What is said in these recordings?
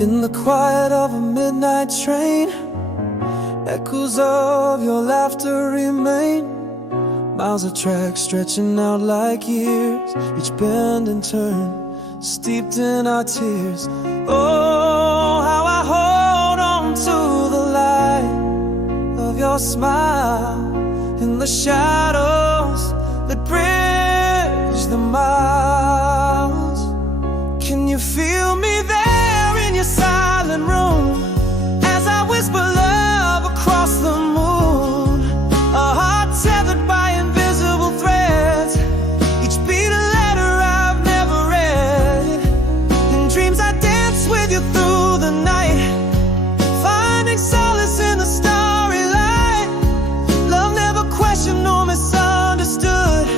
In the quiet of a midnight train, echoes of your laughter remain. Miles of tracks stretching out like years, each bend and turn steeped in our tears. Oh, how I hold on to the light of your smile in the shadows that bridge the miles. Can you feel me there in your silent room as I whisper love across the moon? A heart tethered by invisible threads, each beat a letter I've never read. In dreams I dance with you through the night, finding solace in the starry light. Love never questioned nor misunderstood,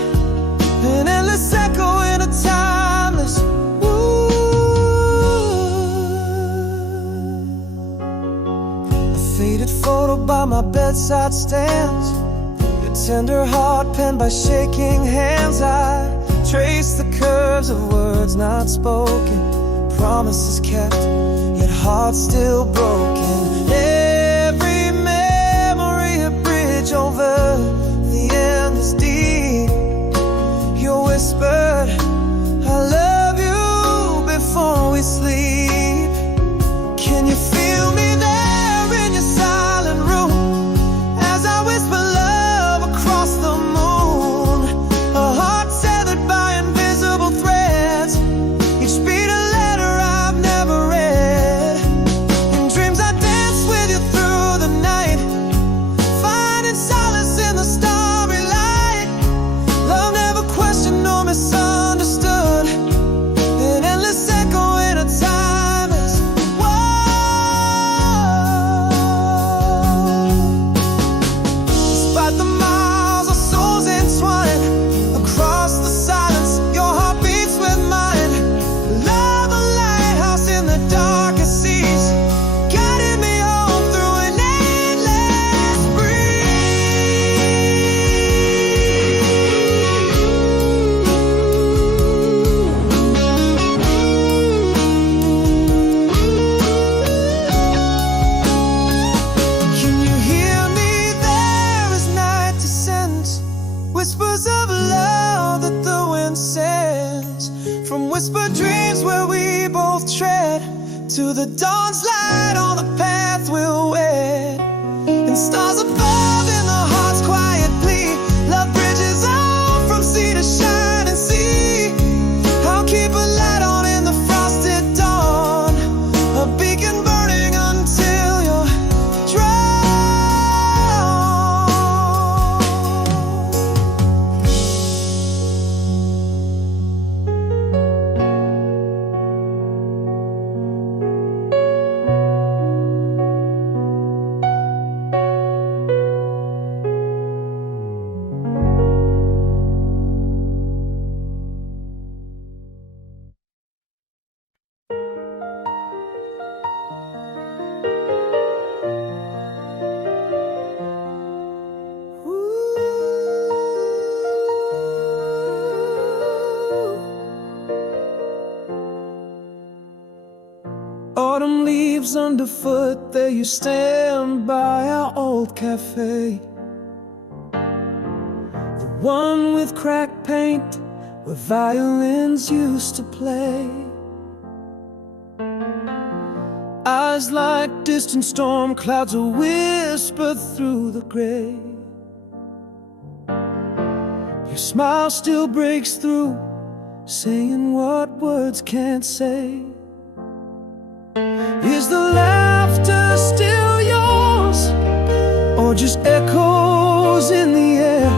an endless echo in a timeless faded photo by my bedside stands, your tender heart penned by shaking hands. I trace the curves of words not spoken, promises kept, yet hearts still broken. Every memory a bridge over the endless deep. You whispered, I love you before we sleep. Can you feel me there? Whispers of love that the wind sends, from whispered dreams where we both tread, to the dawn's light on the path we'll wed. And stars above in the heart's quiet plea, love bridges on from sea to shining sea. I'll keep a light on in the frosted dawn, a beacon burning until you're dry. Autumn leaves underfoot, there you stand by our old cafe, the one with cracked paint where violins used to play. Eyes like distant storm clouds, a whisper through the gray. Your smile still breaks through, saying what words can't say. Is the laughter still yours, or just echoes in the air?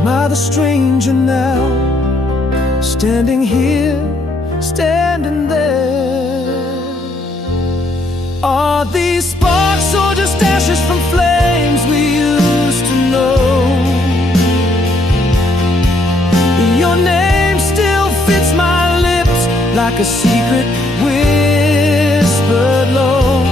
Am I the stranger now, standing here, standing there? Are these sparks or just ashes from flames we used to know? Your name still fits my lips like a secret whispered low.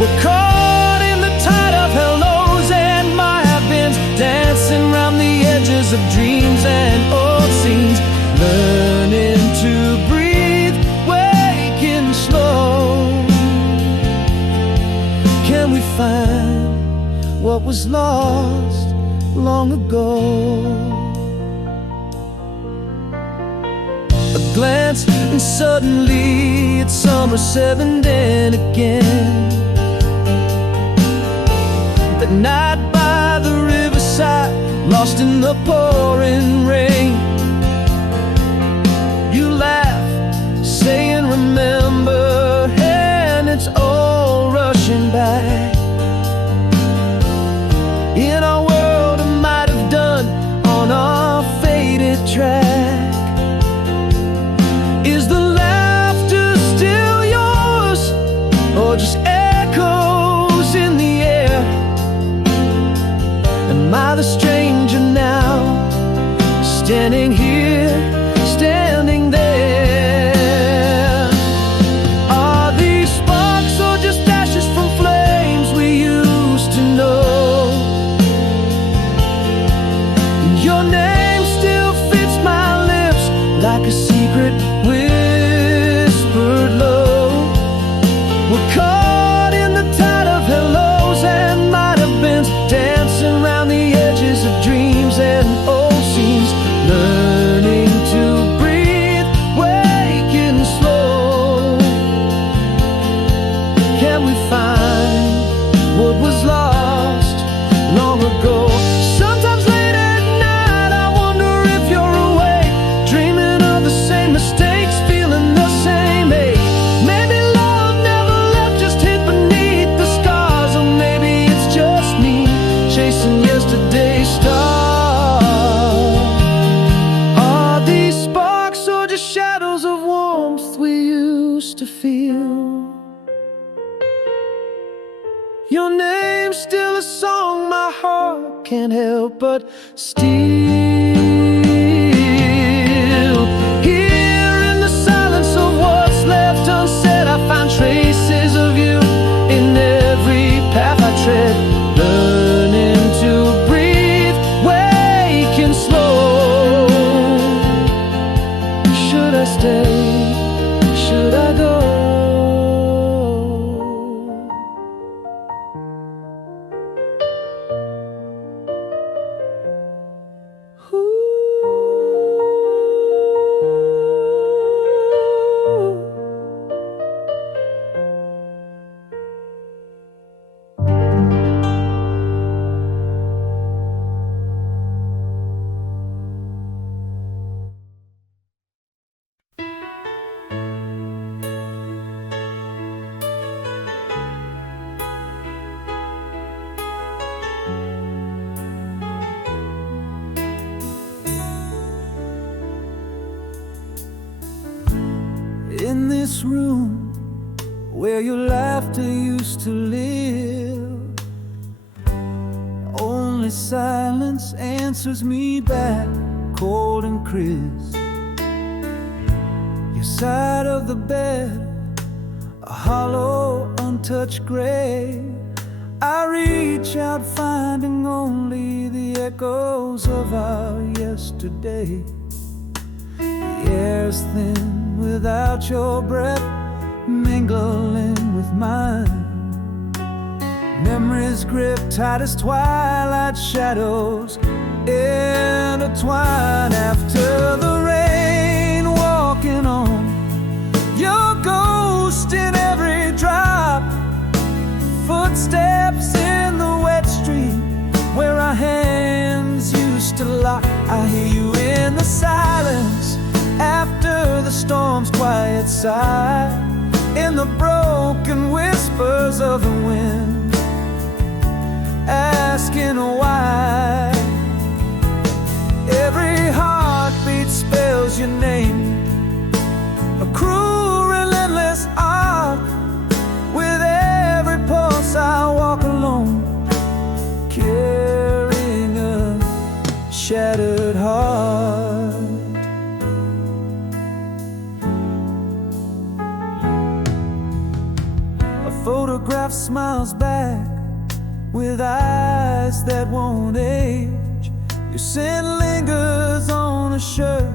We're caught in the tide of hellos and my have-beens, dancing round the edges of dreams and old scenes, learning to breathe way and suddenly it's summer 7 then again. That night by the riverside, lost in the pouring rain, you laugh, saying remember, and it's all rushing back. In our world it might have done on our faded track. Is the laughter still yours, or just echoes in the air? Am I the stranger now, standing here, standing there? Are these sparks or just ashes from flames we used to know? Your name still fits my lips like a secret whispered low. We're caught in the tide of hellos and might have been dancing round the edges of dreams and old scenes, learning to breathe, waking slow. Can we find what was lost long ago? Sometimes late at night I wonder if you're awake, dreaming of the same mistakes, feeling the same ache. Maybe love never left, just hid beneath the scars, or maybe it's just me chasing yesterday's stars. Are these sparks or just shadows of warmth we used to feel? Your name's still a song my heart can't help but steal. Here in the silence of what's left unsaid, I find traces of you in every path I tread, learning to breathe, waking slow. Should I stay? Should I go? In this room where your laughter used to live, only silence answers me back, cold and crisp. Your side of the bed, a hollow, untouched grave. I reach out, finding only the echoes of our yesterday. The air's thin without your breath, mingling with mine. Memories grip tight as twilight shadows, intertwine. After the rain, walking on, your ghost in every drop. Footsteps in the wet street where our hands used to lock. I hear you in the silence after the storm's quiet sigh, in the broken whispers of the wind, asking why. Every heartbeat spells your name, a cruel, relentless arc. With every pulse I walk alone, carrying a shattered heart. A photograph smiles back with eyes that won't age. Your scent lingers on a shirt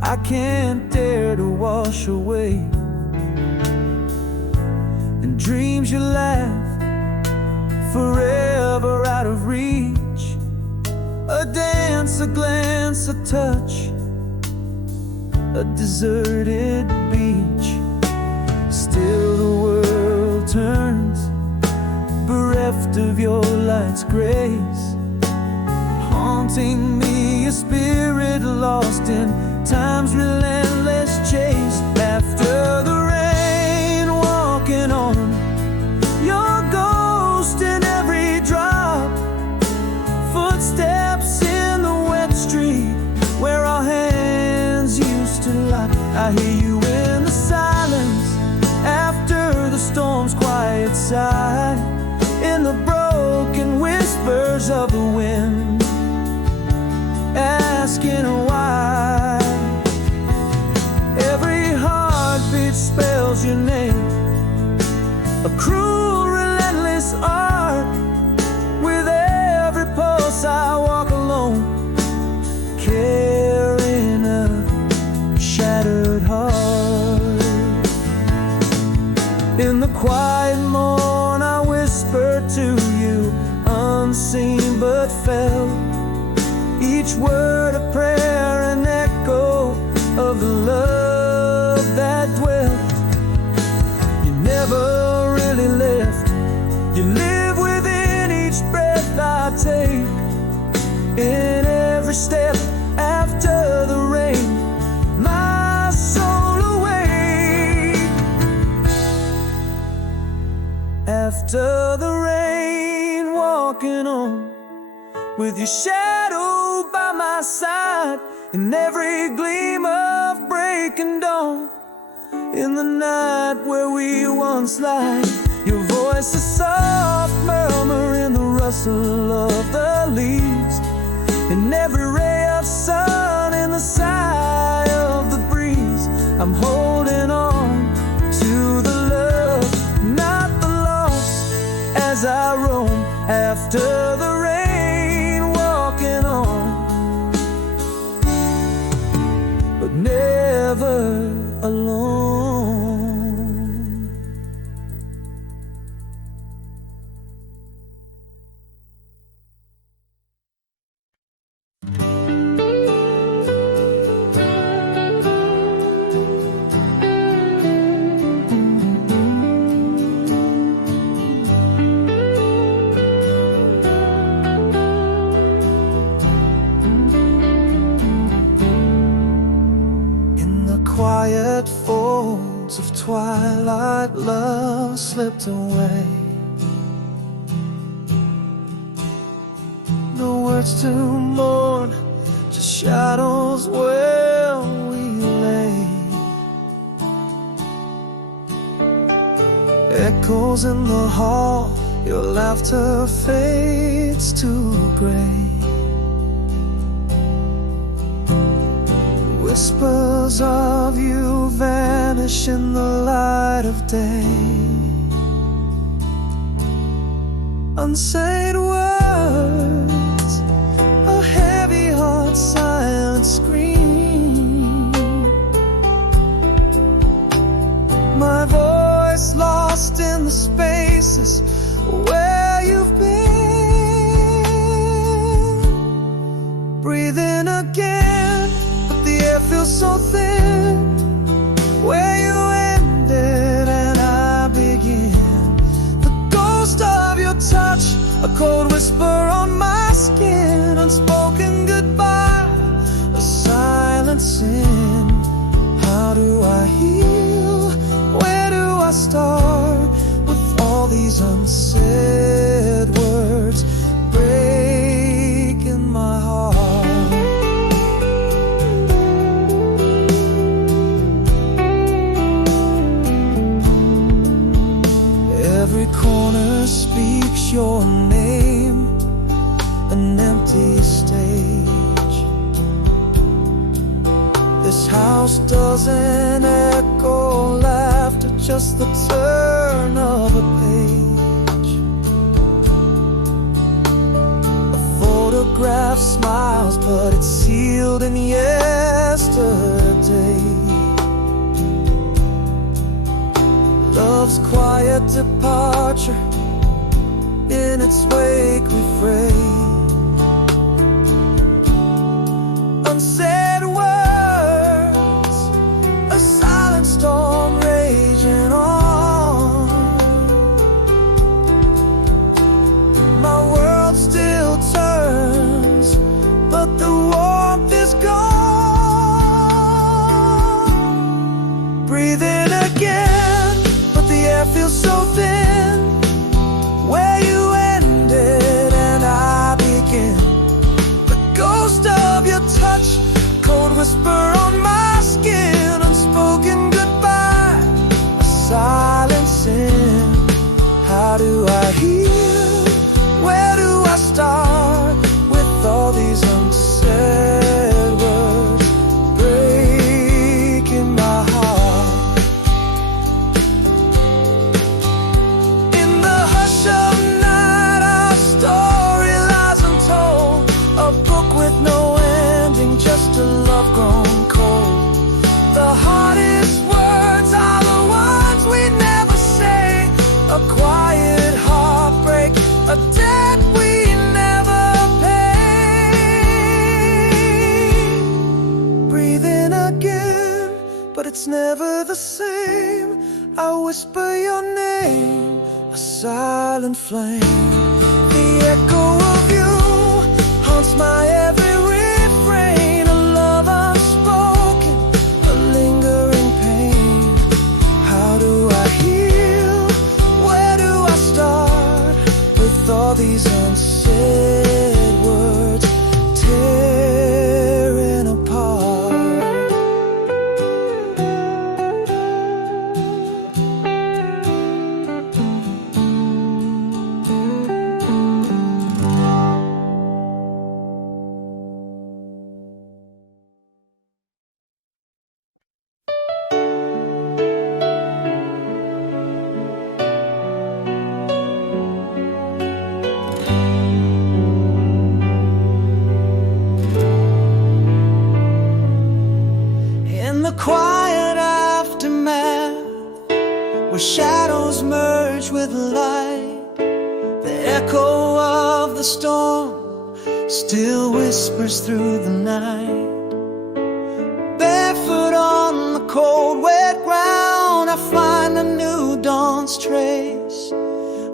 I can't dare to wash away. And dreams you laugh, forever out of reach. A dance, a glance, a touch, a deserted beach. Still the world turns, bereft of your light's grace, haunting me, a spirit lost in time's relentless chase. After the rain, walking on, your ghost in every drop, footsteps in the wet street where our hands used to lock. I hear you in the silence after the storm's quiet sigh, in the broken whispers of the wind, asking why. Every heartbeat spells your name, a cruel, relentless art. With every pulse I walk alone, carrying a shattered heart. In the quiet morn I whisper to you, unseen but felt, each word a prayer, an echo of the love that dwelt. You never really left, you live within each breath I take, in every step after the rain, my soul awake. After the rain, walking on, with your shadow by my side, in every gleam of breaking dawn, in the night where we once lied. Your voice a soft murmur in the rustle of the leaves, in every ray of sun, in the sigh of the breeze. I'm holding on to the love, not the loss, as I roam after the rain, walking on, but never alone. Quiet folds of twilight, love slipped away. No words to mourn, just shadows where we lay. Echoes in the hall, your laughter fades to gray. Whispers of you vanish in the light of day. Unsaid words, a heavy heart, silent scream. My voice lost in the spaces where you've been. Breathing again, the air feels so thin, where you ended and I begin. The ghost of your touch, a cold whisper on my skin, unspoken goodbye, a silent sin. How do I heal? Where do I start with all these unsaid words breaking my heart? Every corner speaks your name, an empty stage. This house doesn't echo laughter, just the turn of a page. A photograph smiles, but it's sealed in yesterday. Love's quiet departure, in its wake we fray. Unsaid words, breathe in again, but the air feels so thin. Where you ended and I begin. The ghost of your touch, cold whisper on my skin. Unspoken goodbye, a silent sin. How do I heal? Where do I start with all these unsaid words breaking my heart? In the hush of night, our story lies untold. A book with no ending, just a love grown cold. The hardest words are the ones we never say. A quiet heartbreak, a debt we never pay. Breathe in again, but it's never the same. I whisper your name, a silent flame. The echo of you haunts my every refrain. A love unspoken, a lingering pain. How do I heal? Where do I start with all these unsaid words tearing apart? Quiet aftermath, where shadows merge with light, the echo of the storm still whispers through the night. Barefoot on the cold, wet ground, I find a new dawn's trace.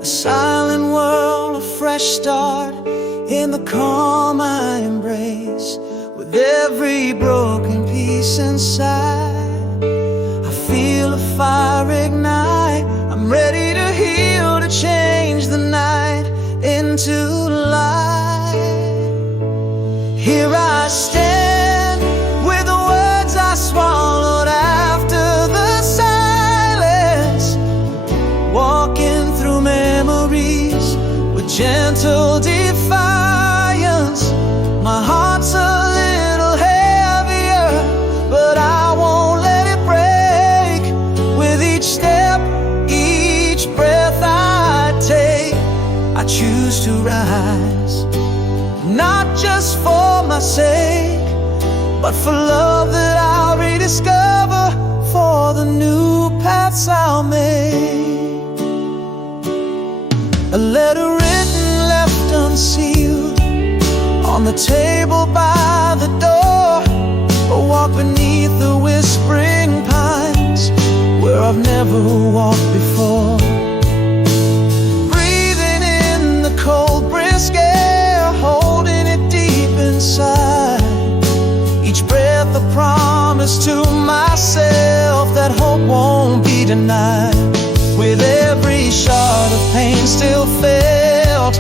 A silent world, a fresh start in the calm I embrace. With every broken piece inside, I feel a fire ignite. I'm ready to heal, to change the night into light. Here I stand with the words I swallowed after the silence, walking through memories with gentle defiance. My heart's a little heavier, but I won't let it break. With each step, each breath I take, I choose to rise. Not just for my sake, but for love that I'll rediscover, for the new paths I'll make. A letter written, left unsealed, on the table by the door. A walk beneath the whispering pines, where I've never walked before. Breathing in the cold, brisk air, holding it deep inside. Each breath a promise to myself that hope won't be denied. With every shot of pain still felt,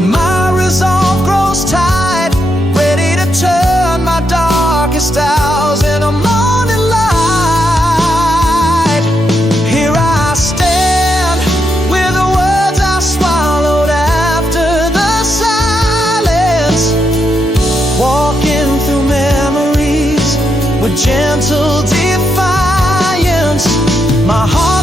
my resolve grows tight, ready to turn my darkest hours into morning light. Here I stand with the words I swallowed after the silence, walking through memories with gentle defiance. My heart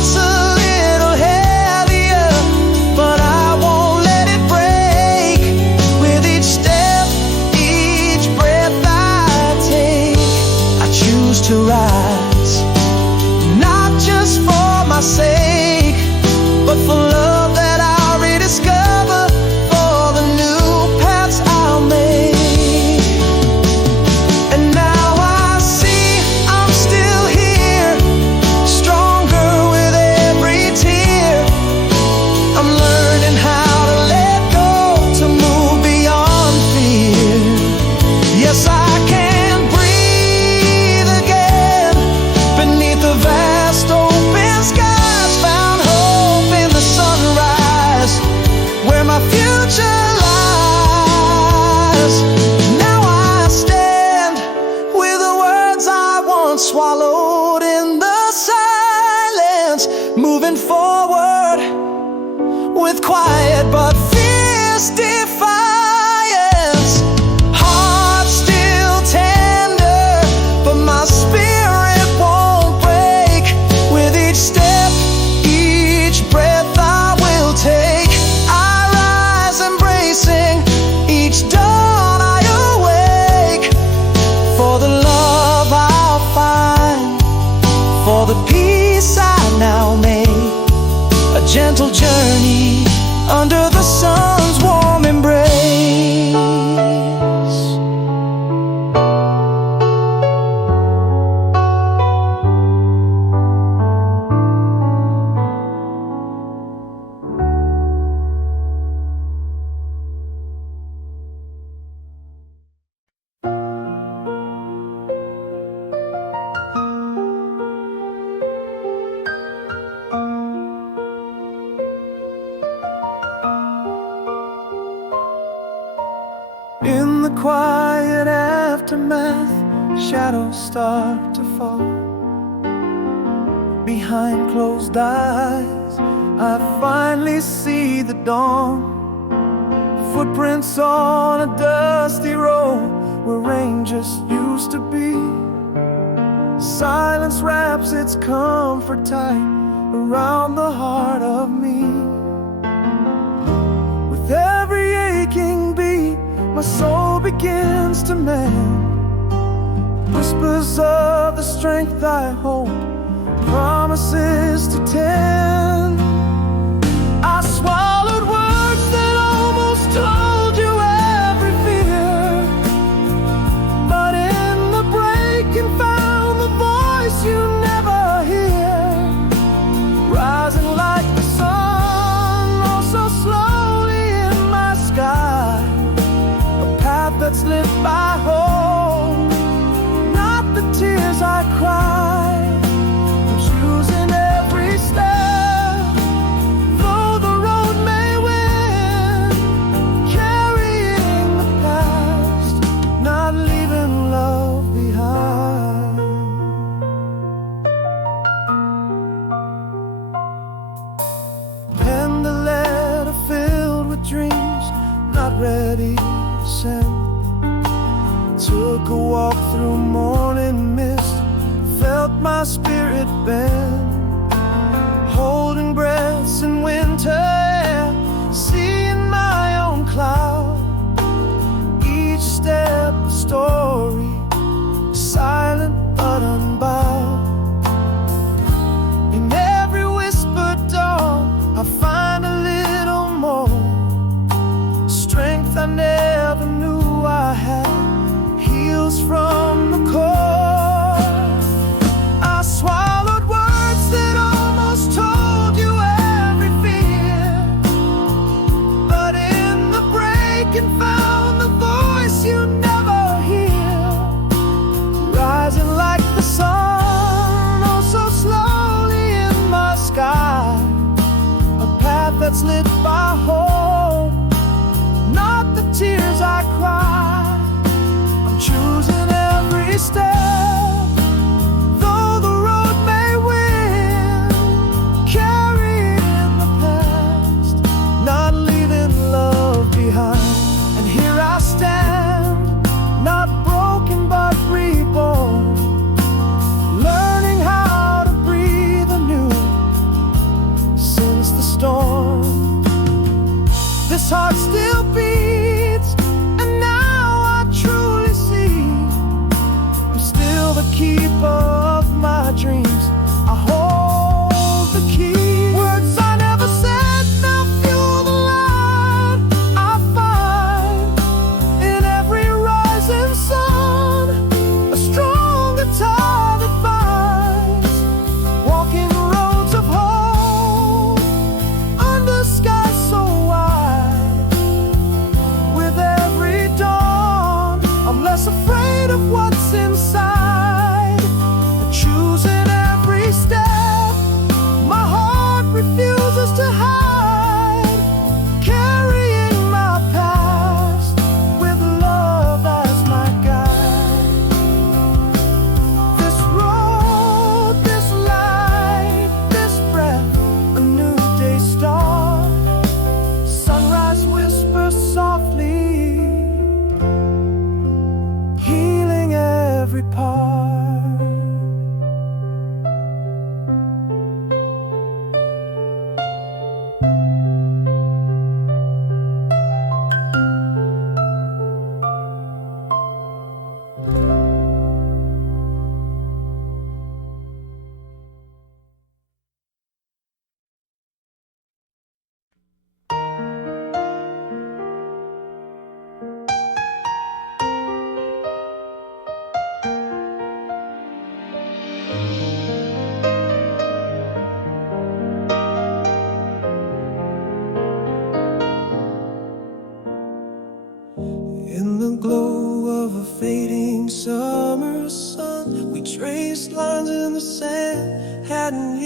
peace I now make, a gentle journey under the sun's warm embrace. In the quiet aftermath, shadows start to fall. Behind closed eyes, I finally see the dawn. Footprints on a dusty road where rain just used to be. Silence wraps its comfort tight around the heart of me. With every aching beat, my soul begins to mend. Whispers of the strength I hold, promises to tend. I swallowed words that almost told you every fear, but in the breaking found the voice you never hear. Rising like the sun, oh so slowly in my sky, that's lit by hope, not the tears I cry. I'm choosing every step, though the road may win, carrying the past, not leaving love behind. Penned a letter filled with dreams, not ready to send. Took a walk through morning mist, felt my spirit bend. Holding breaths in winter air, seeing my own cloud. Each step a story, silent but unbowed. In every whispered dawn, I find a little more strength I never knew I had. From the core, I swallowed words that almost told you every fear, but in the breaking found the voice you never hear. Rising like the sun, oh so slowly in my sky, a path that's lit by hope, not the tears I cry. Choosing every step, though the road may win, carrying the past, not leaving love behind. And here I stand, not broken but reborn, learning how to breathe anew since the storm.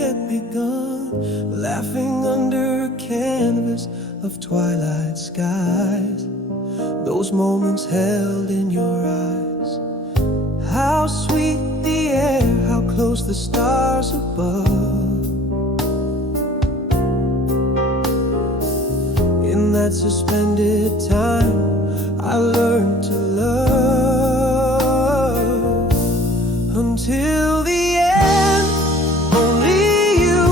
yet begun, laughing under a canvas of twilight skies. Those moments held in your eyes. How sweet the air, how close the stars above. In that suspended time, I learned to love. Until the end, only you.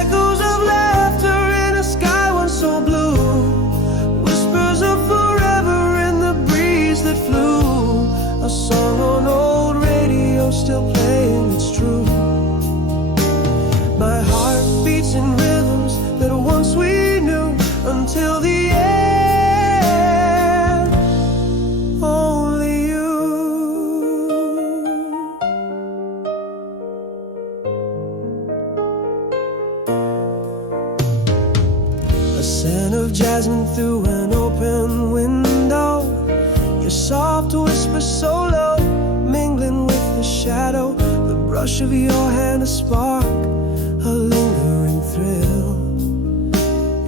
Echoes of laughter in a sky once so blue. Whispers of forever in the breeze that flew. A song on old radio still playing, it's true. My heart beats in rhythms that once we knew. Until the end, only you. A scent of jasmine through an open window. Your soft whisper so low, mingling with the shadow. The brush of your hand, a spark, a lingering thrill.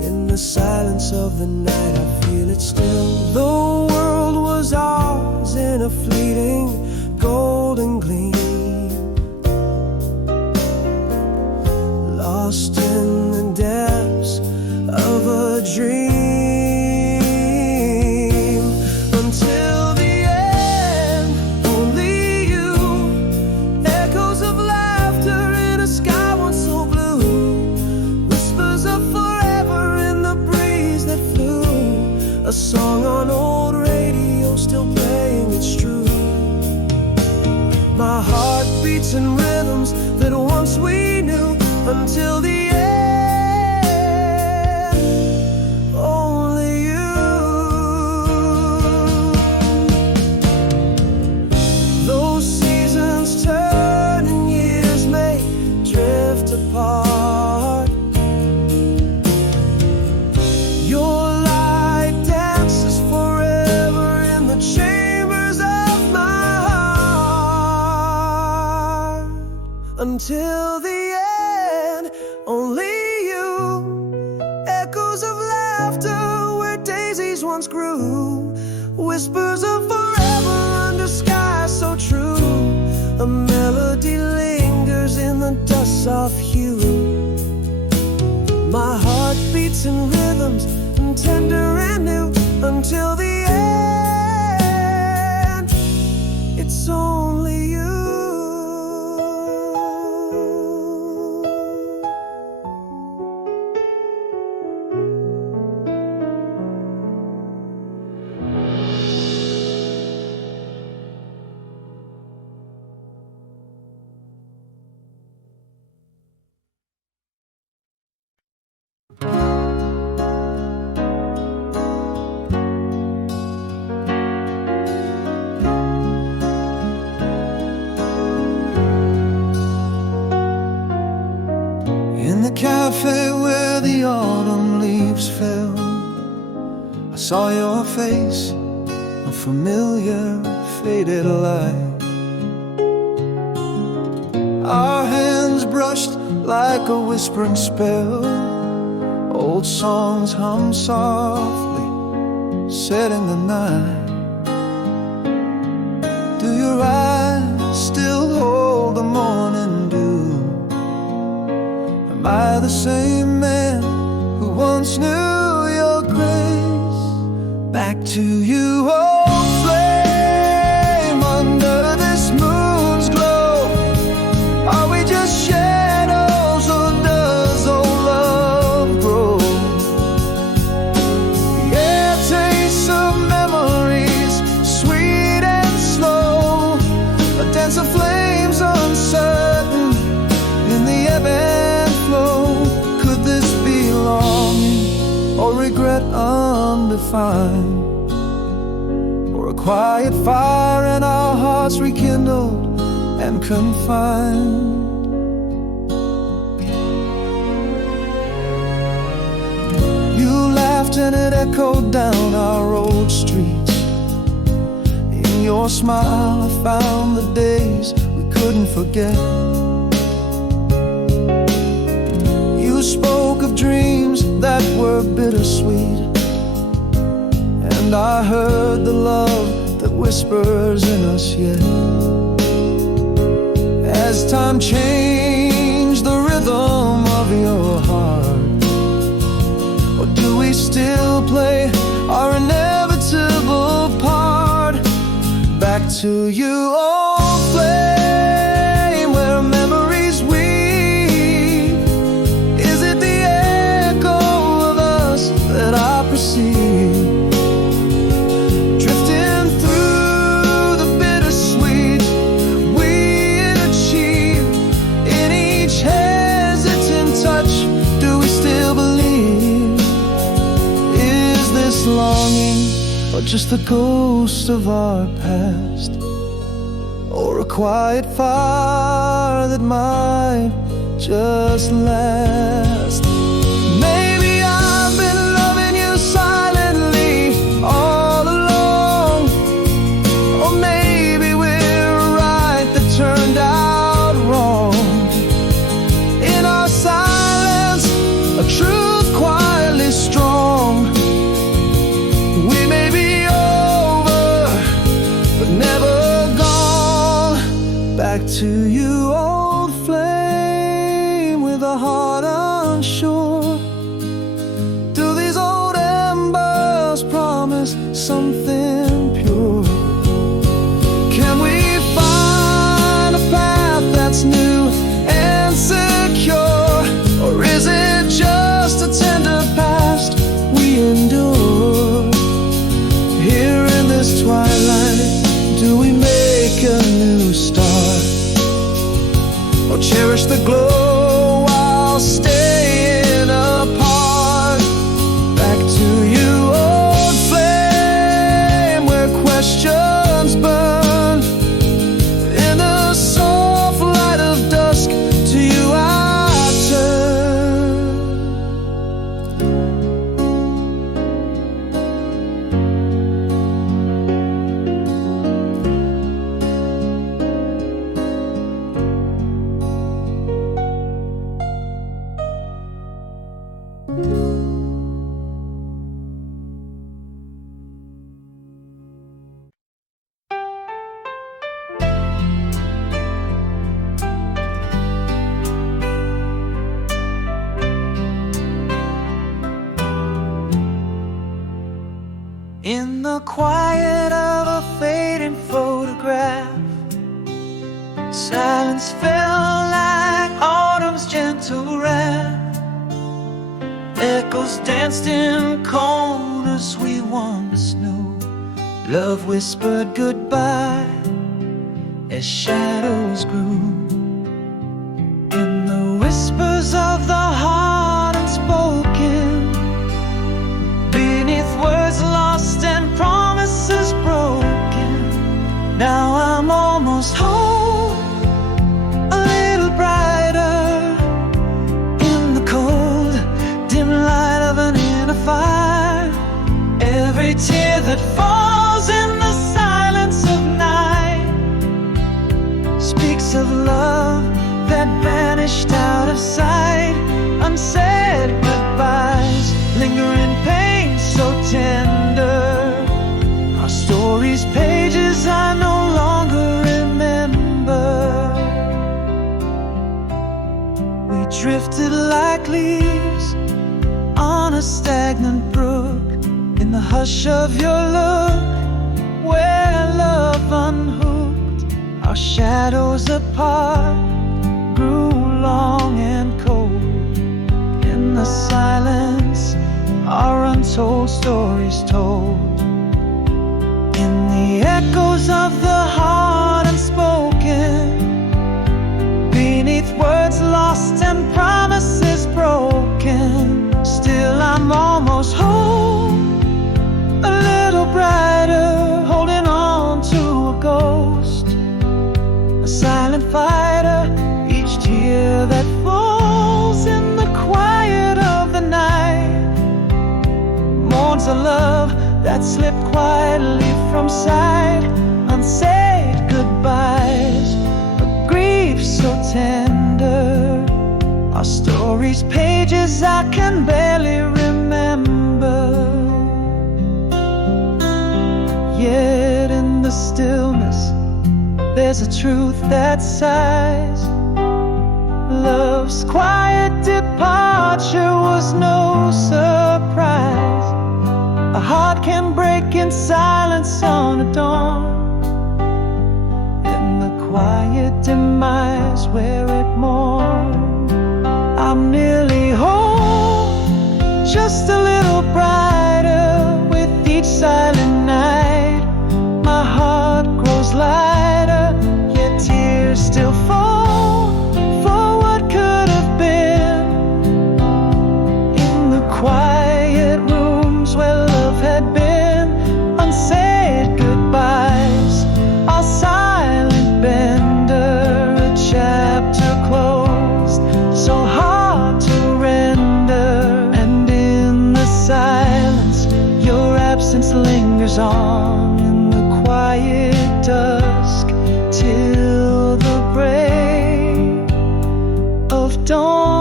In the silence of the night, I feel it still. The world was ours in a fleeting golden gleam, lost in the depths of a dream. Until the end, only you. Echoes of laughter in a sky once so blue. Whispers of forever in the breeze that flew. A song on old radio still playing, it's true. My heart beats in rhythms that once we knew. Until the end, only you. Those seasons turn and years may drift apart. Your light dances forever in the chambers of my heart. Until the end, only you. Echoes of laughter where daisies once grew. Whispers of forever under skies so true. A melody lingers in the dust's soft hue. My heart beats in rhythms and tender and new. Until the end, it's only you. In the cafe where the autumn leaves fell, I saw your face, a familiar faded light. Our hands brushed like a whispering spell. Old songs hum softly, setting the night. Do your eyes still hold the morning dew? Am I the same man who once knew your grace? Back to you, old flame, under this moon's glow. Are we just shadows, or does old love grow? Yeah, taste of memories, sweet and slow. A dance of flames uncertain in the ebb and flow. Could this be longing or regret undefined? Or a quiet fire in our hearts rekindled and confined? You laughed and it echoed down our old streets. In your smile I found the days we couldn't forget. dreams that were bittersweet, and I heard the love that whispers in us yet. As time changed the rhythm of your heart, or do we still play our inevitable part? Back to you, old flame, where memories weave. Is it the echo of us that I perceive? Drifting through the bittersweet we'd achieve. In each hesitant touch, do we still believe? Is this longing or just the ghost of our past, or a quiet fire that might just last? Maybe I've been loving you silently all along, or maybe we're right that turned out wrong. In our silence, a truth quietly strong. We may be over, but never gone. Back to you, old flame, with a heart unsure. Do these old embers promise something pure? Can we find a path that's new and secure, or is it just a tender past we endure? Here in this twilight, do we make a new start, or cherish the glow while staying apart? Back to you, old flame, where questions burn. In the soft light of dusk, to you I turn. In the quiet of a fading photograph, silence fell like autumn's gentle wrath. Echoes danced in corners we once knew. Love whispered goodbye as shadows grew. In the whispers of the heart unspoken, beneath words lost and promises broken, now I'm almost home, a little brighter, in the cold, dim light of an inner fire. Every tear that falls in the silence of night speaks of love that vanished out of sight. Unsaid goodbyes, lingering pain so tender. Our story's pages I no longer remember. We drifted like leaves on a stagnant brook, in the hush of your look, where love unhooked. Our shadows apart grew long and cold. In the silence, our untold stories told. In the echoes of the heart unspoken, beneath words lost and promises broken, still I'm almost home, a little brighter, holding on to a ghost, a silent fighter. Each tear that falls in the quiet of the night mourns a love that slipped quietly from sight. Unsaid goodbyes, a grief so tender. Our story story's pages I can barely remember. Yet in the stillness there's a truth that sighs. Love's quiet departure was no surprise. A heart can break in silence on a dawn. In the quiet demise where it mourned, I'm nearly home, just a little brighter with each silent night. My heart grows lighter, yet tears still fall for what could have been. In the quiet rooms where love had been, unsaid goodbyes, our silent bender, a chapter closed, so hard to render. And in the silence, your absence lingers on in the quiet dusk till the break of dawn.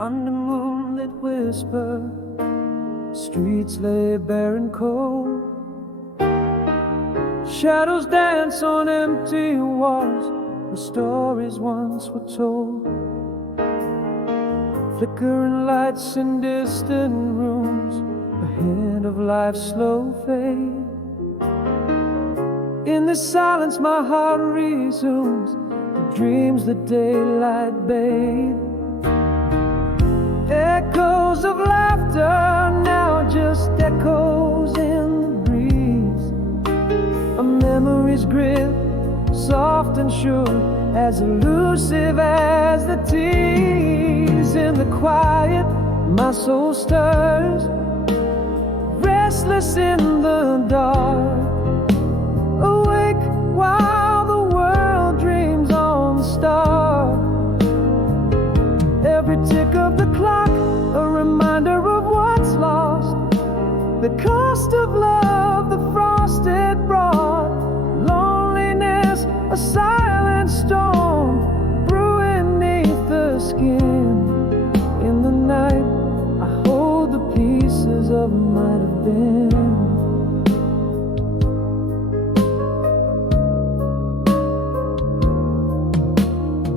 Under moonlit whisper, streets lay bare and cold. Shadows dance on empty walls where stories once were told. Flickering lights in distant rooms, a hint of life's slow fade. In this silence my heart resumes the dreams that daylight bathed. Echoes of laughter, now just echoes in the breeze. A memory's grip, soft and sure, as elusive as the tease. In the quiet, my soul stirs, restless in the dark. Awake while the world dreams on the star. Every tick of the clock, a reminder of what's lost. The cost of love the frost it brought. Loneliness, a silent storm brewing neath the skin. In the night, I hold the pieces of might have been.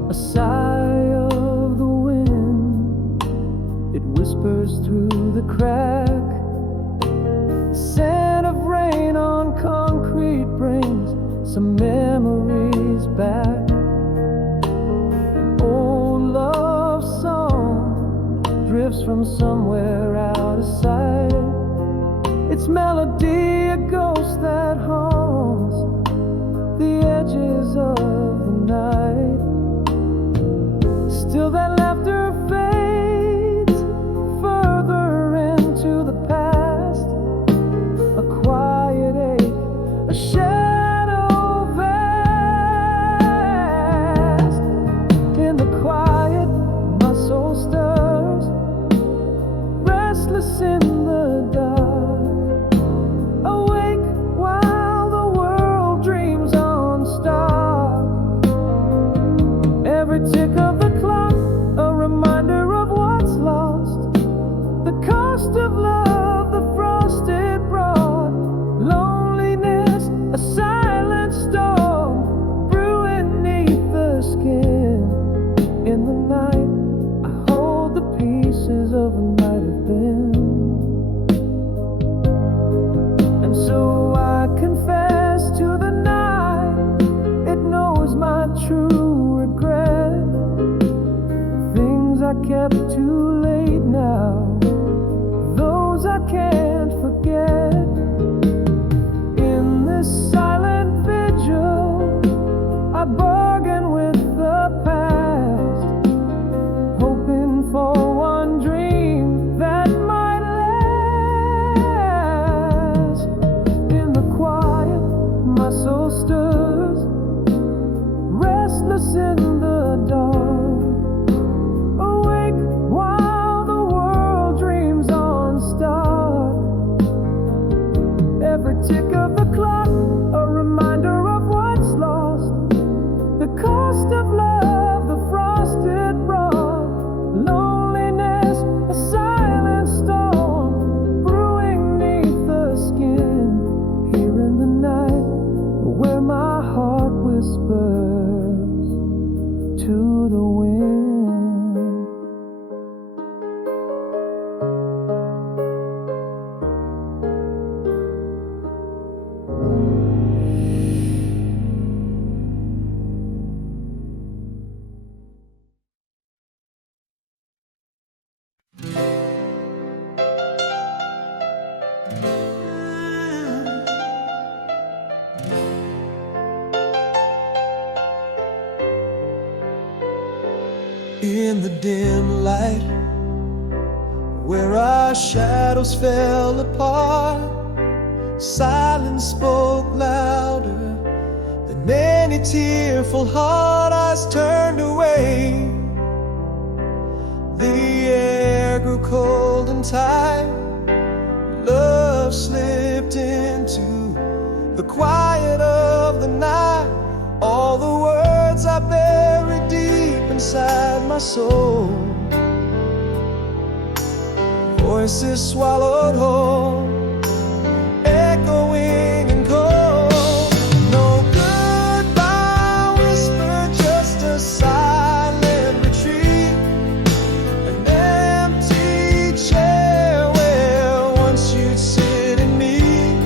A sigh of the wind, it whispers through the crack. The scent of rain on concrete brings some memories back. An old love song drifts from somewhere out of sight. Its melody a ghost that haunts the edges of the night. Still that laughter fades further into the past. A quiet ache, a shadow vast. In the quiet, my soul stirs, restless in the dark. stirs, restless in the dark, awake while the world dreams on stars. Every tick of the clock, a reminder of what's lost, the cost of love, the frosted rock, loneliness, a silent storm brewing neath the skin. Here in the night, where my heart whispers to the wind. In the dim light, where our shadows fell apart, silence spoke louder than any tearful heart. Eyes turned away, the air grew cold and tight. Love slipped into the quiet of the night. All the words I buried deep inside my soul, voices swallowed whole, echoing and cold. No goodbye whisper, just a silent retreat, an empty chair where once you'd sit and meet.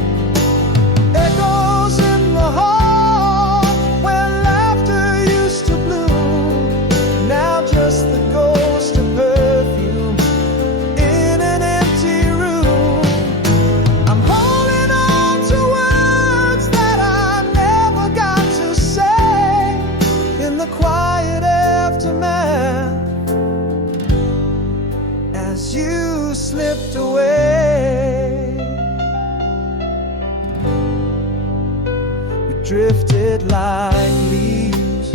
Echoes in the hall where laughter used to bloom, now just the ghost of perfume in an empty room. I'm holding on to words that I never got to say in the quiet aftermath as you slipped away. We drifted like leaves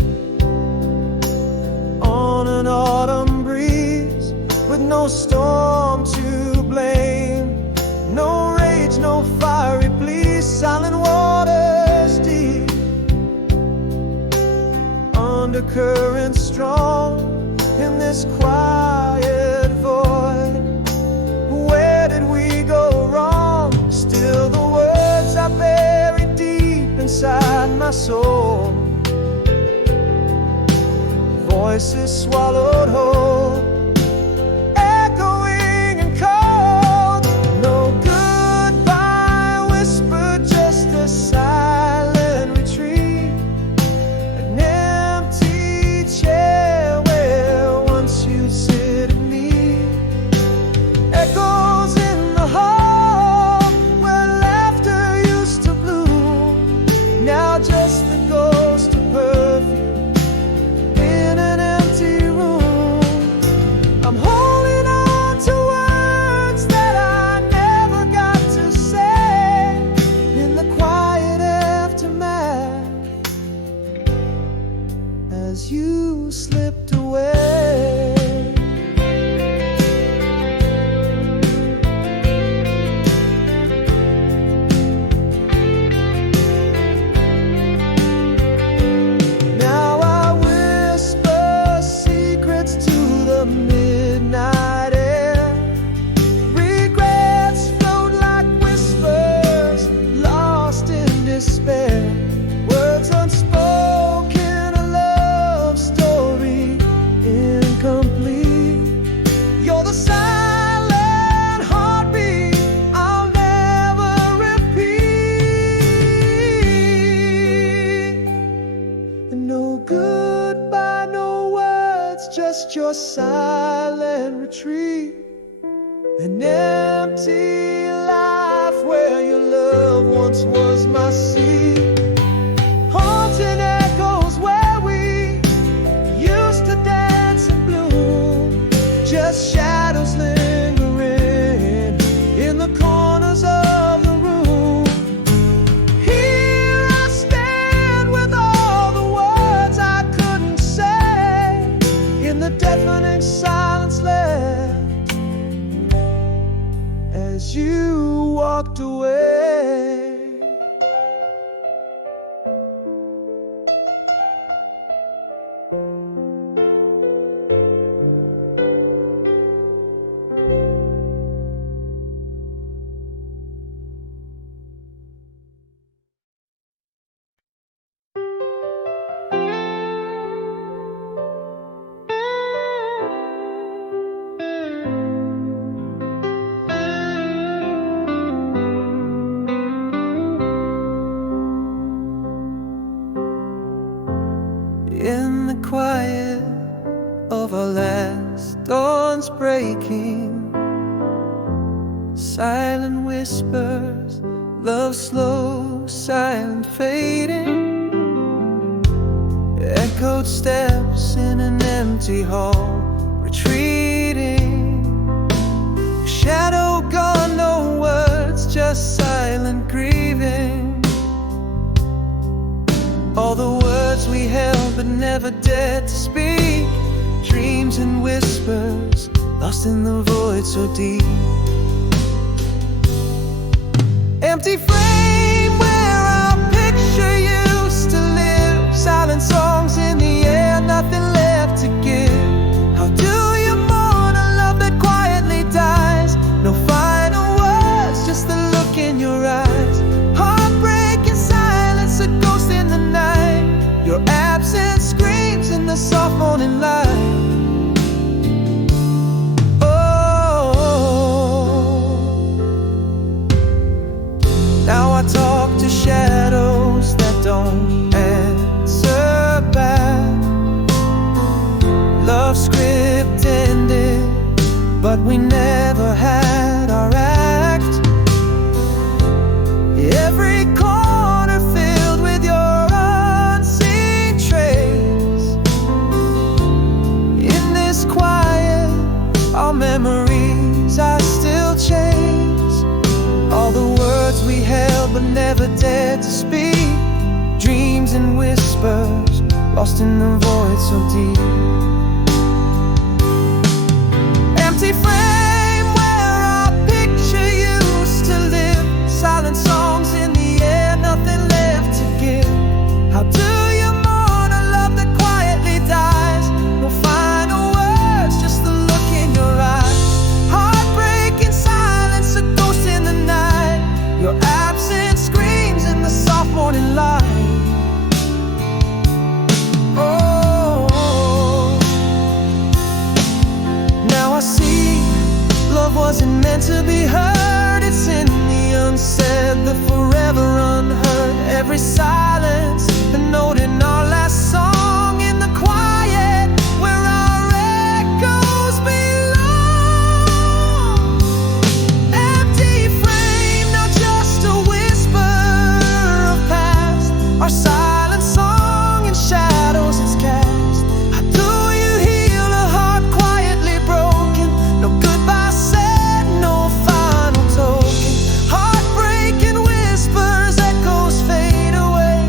on an autumn breeze, with no storm to blame, no rage, no fiery plea. Silent waters deep, undercurrents strong in this quiet void. Where did we go wrong? Still the words I buried deep inside my soul, voices swallowed whole, echoing and cold. No goodbye whisper, just a silent retreat, an empty chair where once you'd sit and meet. Echoes in the hall where laughter used to bloom, now just the ghost of perfume in an empty room. I'm holding on to words that I never got to say in the quiet aftermath as you slipped away. Now I whisper secrets to the midnight air. Regrets float like whispers, lost in despair. Words unspoken, a love story incomplete. You're the silent heartbeat I'll never repeat. And no goodbye, no words, just your silent retreat. An empty life where your love once was my seat. Haunting echoes where we used to dance and bloom, just shadows lingering in the corners of the room. Here I stand as you walked away. In the quiet of our last dawn's breaking, silent whispers, love slow, silent fading, echoed steps in an empty hall, retreating, shadow gone, no words, just silent grieving. All the words we held but never dared to speak, dreams and whispers, lost in the void so deep. Empty frame where our picture used to live, silent songs in the air, nothing left to give. How do you mourn a love that quietly dies? No final words, just the look in your eyes. Heartbreak in silence, a ghost in the night. Your absence screams in the soft morning light. Now I talk to shadows that don't answer back. Love script ended, but we never had our act. Every corner filled with your unseen trace. In this quiet, our memories are still changed. All the words we held but never dared to speak, dreams and whispers, lost in the void so deep. Empty frame where our picture used to live, silent songs in the air, nothing left to give. How do you mourn a love that quietly dies? No final words, just the look in your eyes. Heartbreak in silence, a ghost in the night. Your absence screams in the soft morning light. Oh, now I see love wasn't meant to be heard. It's in the unsaid, the forever unheard. Every silence, a note in our last song. In the quiet where our echoes belong. Empty frame, now just a whisper of past. Our silent song in shadows it's cast. How do you heal a heart quietly broken? No goodbye said, no final token. Heartbreaking whispers, echoes fade away.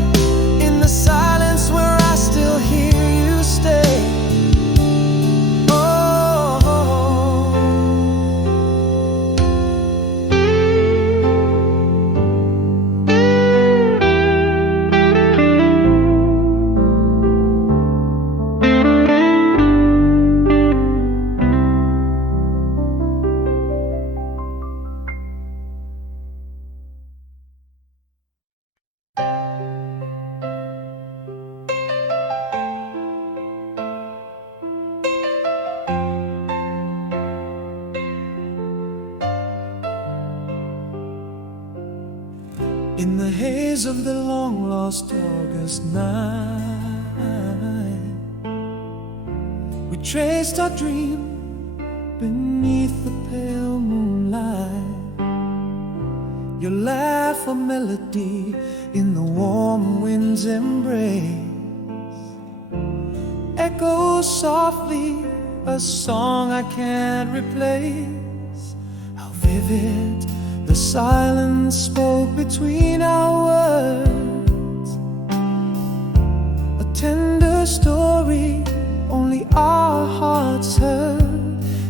In the silence where I still hear you stay. In the haze of the long-lost August night, we traced our dream beneath the pale moonlight. Your laugh a melody in the warm wind's embrace, echoes softly a song I can't replace. How vivid the silence spoke between our words, a tender story only our hearts heard.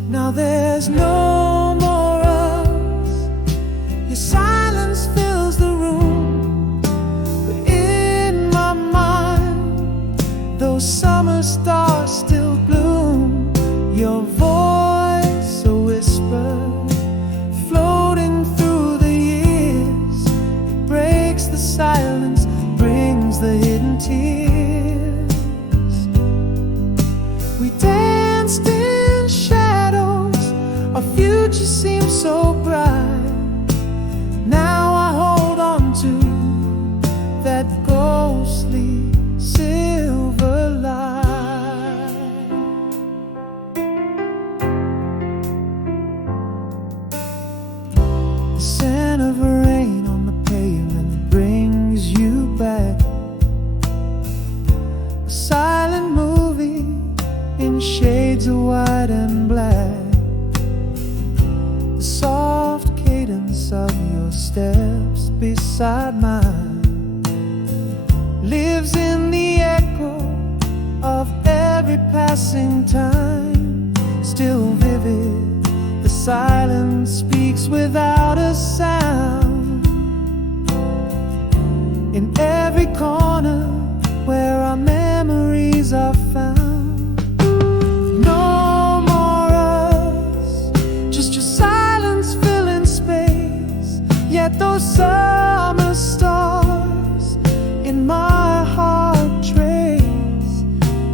Now there's no more us, beside mine lives in the echo of every passing time. Still vivid, the silence speaks without a sound. In every corner where our memories are found. No more us, just your silence filling space. Yet those summer stars in my heart trace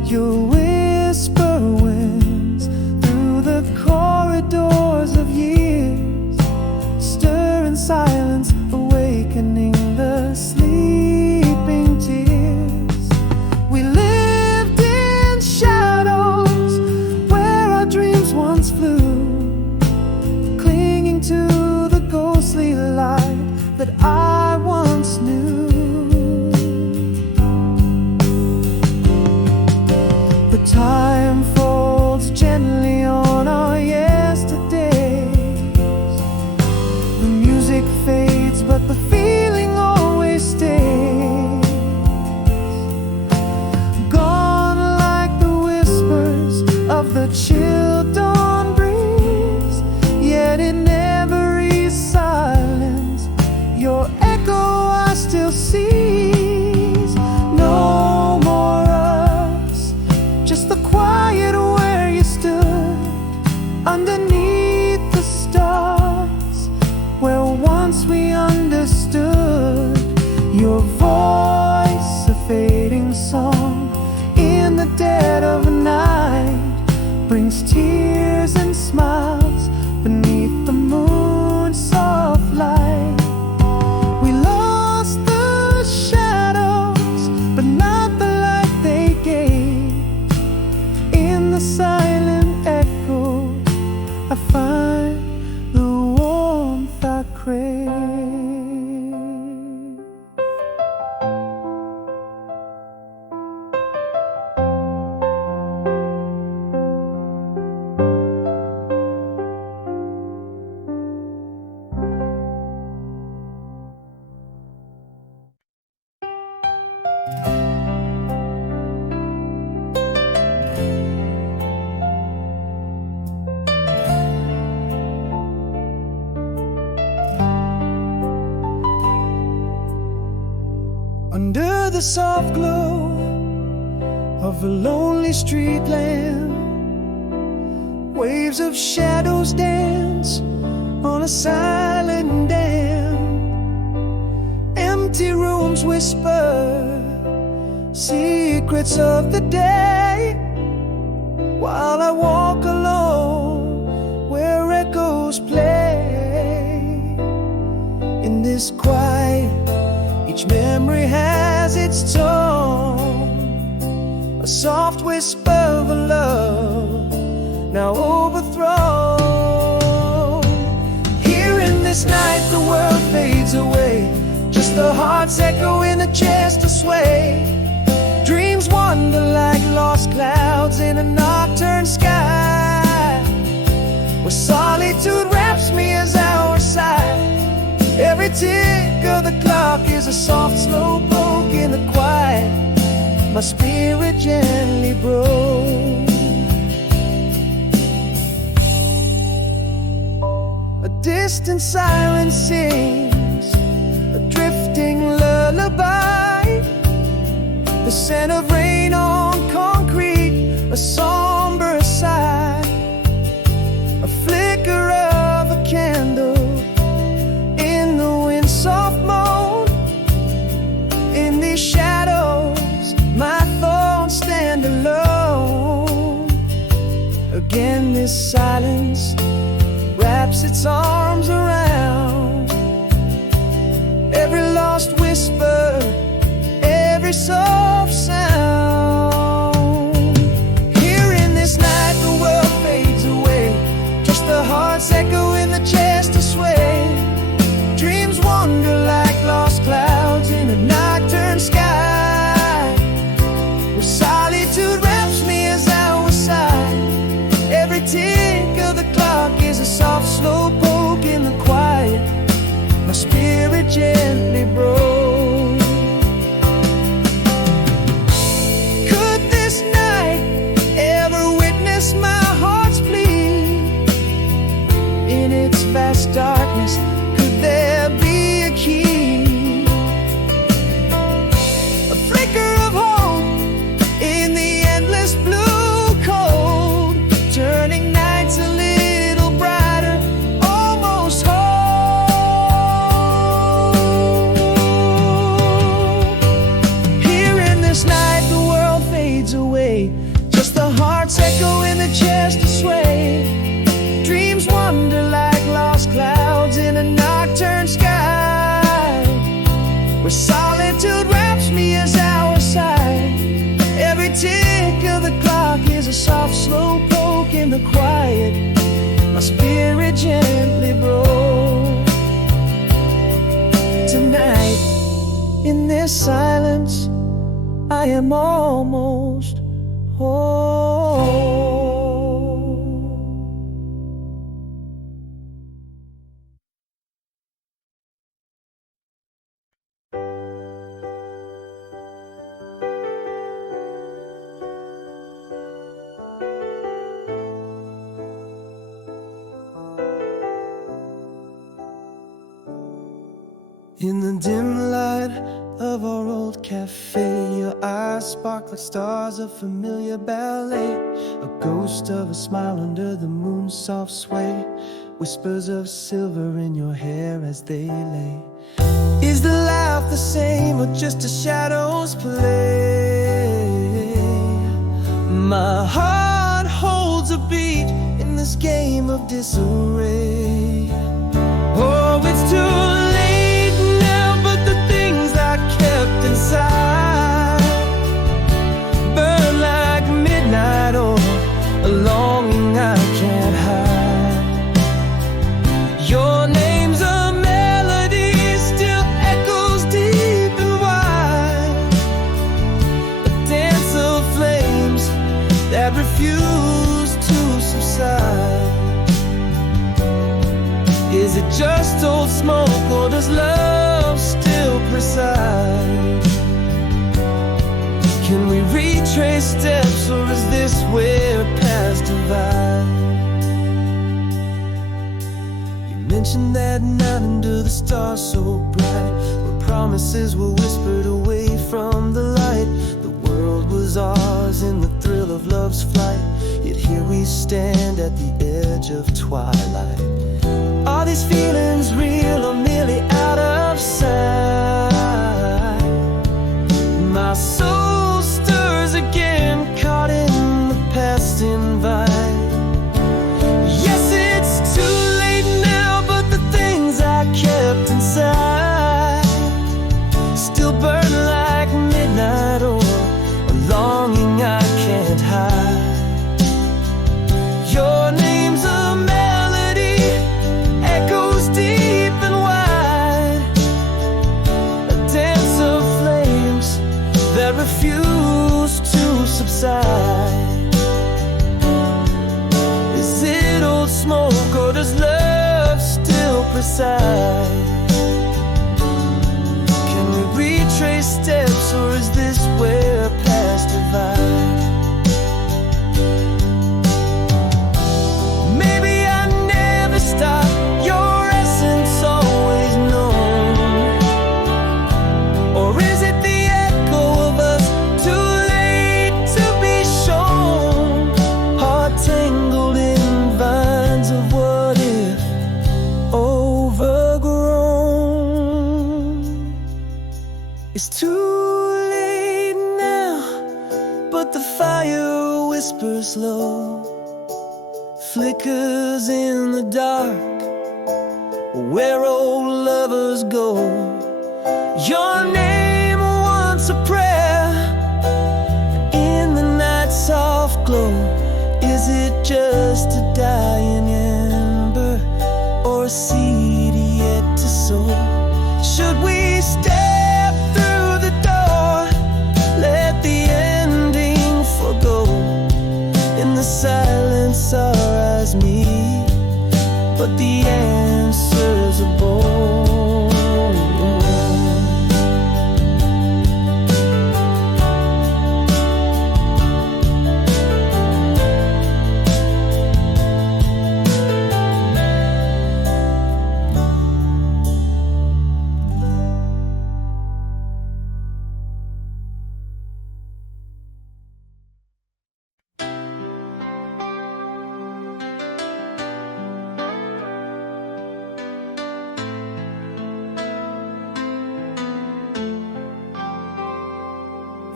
your whisper winds through the corridors of years, stirring silence, awakening the sleeping tears. We lived in shadows where our dreams once flew, clinging to the ghostly light that I once knew. But time folds gently on our yesterdays. The music fades, but the feeling always stays. Gone like the whispers of the chill dawn breeze, yet in every silence your echo I still sees. No more us, just the quiet where you stood underneath the stars, where once we understood. Your voice, a fading song in the dead of the night, brings tears and smiles beneath the moon's soft light. We lost the shadows, but not the light they gave. In the silent echo I find the warmth I crave. Under the soft glow of a lonely street lamp, waves of shadows dance on a silent dam. Empty rooms whisper secrets of the day, while I walk alone where echoes play. In this quiet, each memory has its tone, a soft whisper of a love now overthrown. Here in this night the world fades away, just the heart's echo in the chest to sway. Dreams wander like lost clouds in a nocturne sky, where solitude wraps me as our side. Every tick of the clock is a soft, slow poke in the quiet. My spirit gently broke. A distant siren sings a drifting lullaby, the scent of rain on concrete, a somber sigh, a flicker of a candle in the wind's soft moan. In these shadows my thoughts stand alone. Again this silence wraps its arms around every lost whisper, every soft sound. Here in this night the world fades away, just the heart's echo in the chest to sway. Dreams wander like lost clouds in a nocturne sky, where solitude wraps me as our side. Every tick of the clock is a soft, slow poke in the quiet. My spirit gently spirit gently broke. Tonight, in this silence, I am almost whole. In the dim light of our old cafe, your eyes spark like stars of familiar ballet. A ghost of a smile under the moon's soft sway, whispers of silver in your hair as they lay. Is the laugh the same or just a shadow's play? My heart holds a beat in this game of disarray. Oh, it's too late now, but the things I kept inside burn like midnight oil, a longing I can't hide. Your name's a melody, still echoes deep and wide, a dance of flames that refuse to subside. Is it just old smoke, or does love still preside? Can we retrace steps, or is this where paths divide? You mentioned that night under the stars so bright, where promises were whispered away from the light. The world was ours in the thrill of love's flight, yet here we stand at the edge of twilight. Are these feelings real or merely out of sight? My soul stirs again, caught in the past invite. Yes, it's too late now, but the things I kept inside still burn like midnight oil, a longing I can't hide. Your name's a melody, echoes deep and wide, a dance of flames that refuse to subside. Is it old smoke, or does love still preside? Can we retrace steps, or is this where paths divide? Maybe I never stop, your essence always known. Or is it the echo of us, too late to be shown? Heart tangled in vines of what if, overgrown. It's too late now, but the fire whispers low, flickers in the dark, where old lovers go. Your name once a prayer, in the night's soft glow. Is it just a dying ember, or a seed yet to sow? Should we step through the door, let the ending forgo? In the silence our eyes meet, but the answers are bold.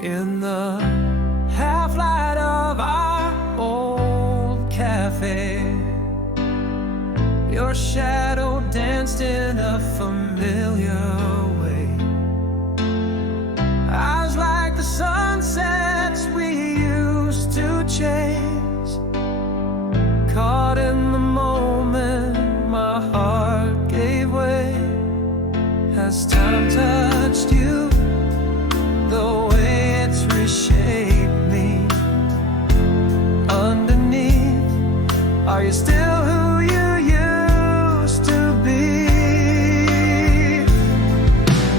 In the half-light of our old cafe, your shadow danced in a familiar way. Eyes like the sunsets we used to chase, caught in the moment Has time touched you the way it's reshaped me? Underneath, are you still who you used to be?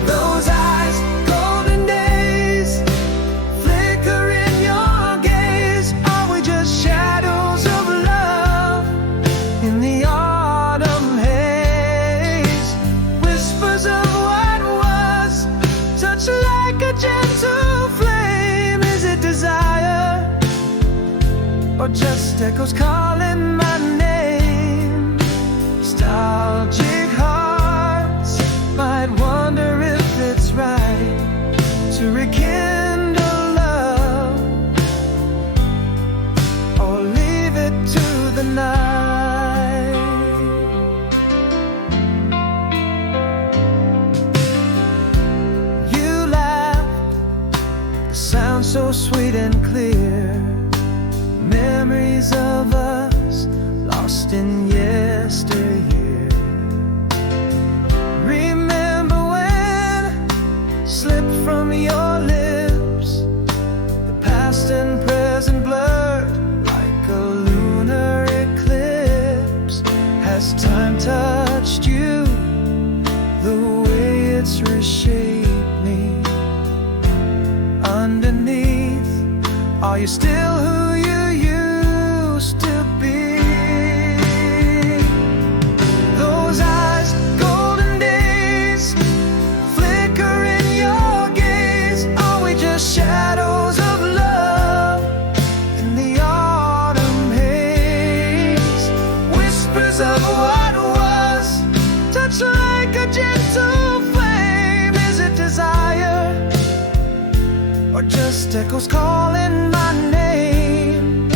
Those eyes, golden days, flicker in your gaze. Are we just shadows of love in the autumn haze? Whispers of what was, touch like a gentle flame. Is it desire, or just echoes calling my name? Nostalgic hearts might wonder if it's right to rekindle love, or leave it to the night. You laughed, the sound so sweet and clear. Memories of us lost in yesteryear. Remember when slipped from your lips, the past and present blurred like a lunar eclipse. Has time touched you the way it's reshaped me? Underneath, are you still who you used to be? Those eyes, golden days, flicker in your gaze. Are we just shadows of love in the autumn haze? Whispers of what was, touch like a gentle flame. Is it desire, or just echoes calling my name?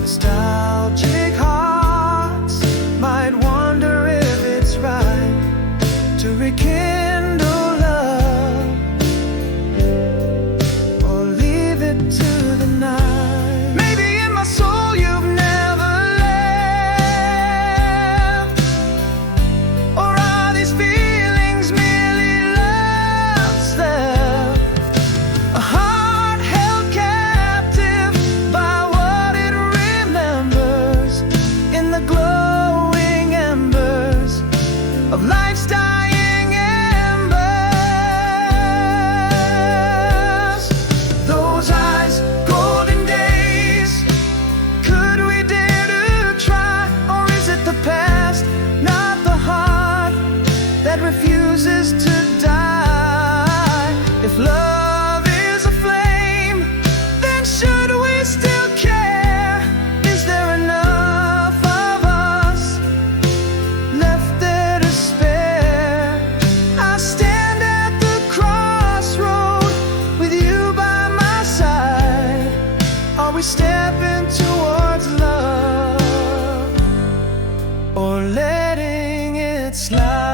Nostalgic hearts might wonder if it's right to rekindle love, or leave it to the night. Maybe in my soul you've never left, or are these feelings merely love's theft? A heart held captive by what it remembers in the glowing embers of life's dying embers. Those eyes, golden days, could we dare to try? Or is it the past, not the heart, that refuses to die? If love is a flame, then should we still care? Is there enough of us left there to spare? I stand at the crossroad with you by my side. Are we stepping towards love, or letting it slide?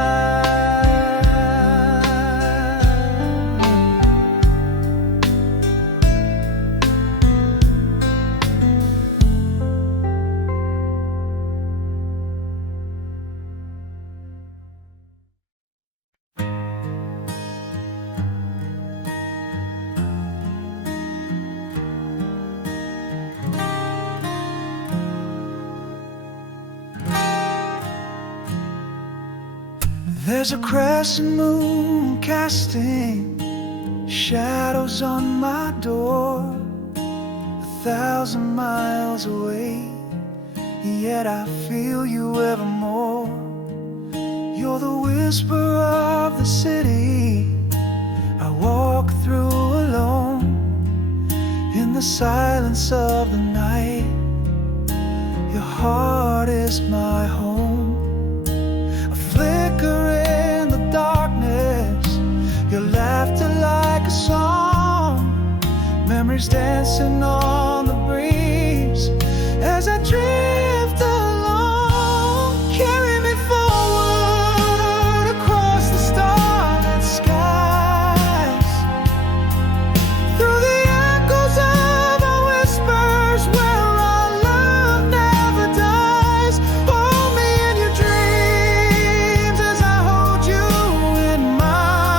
There's a crescent moon casting shadows on my door, 1,000 miles away, yet I feel you evermore. You're the whisper of the city I walk through alone, in the silence of the night. Your heart is my home. A flicker in the darkness, your laughter like a song, memories dancing on the breeze as I drift along. Carry me forward across the starlit skies, through the echoes of our whispers where our love never dies. Hold me in your dreams as I hold you in mine.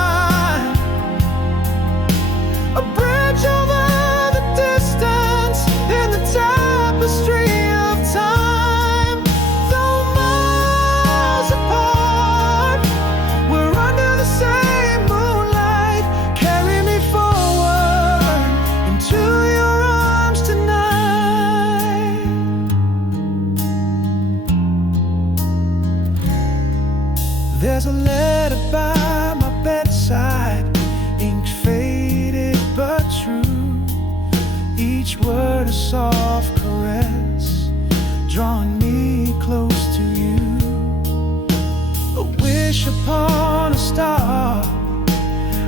soft caress, drawing me close to you. A wish upon a star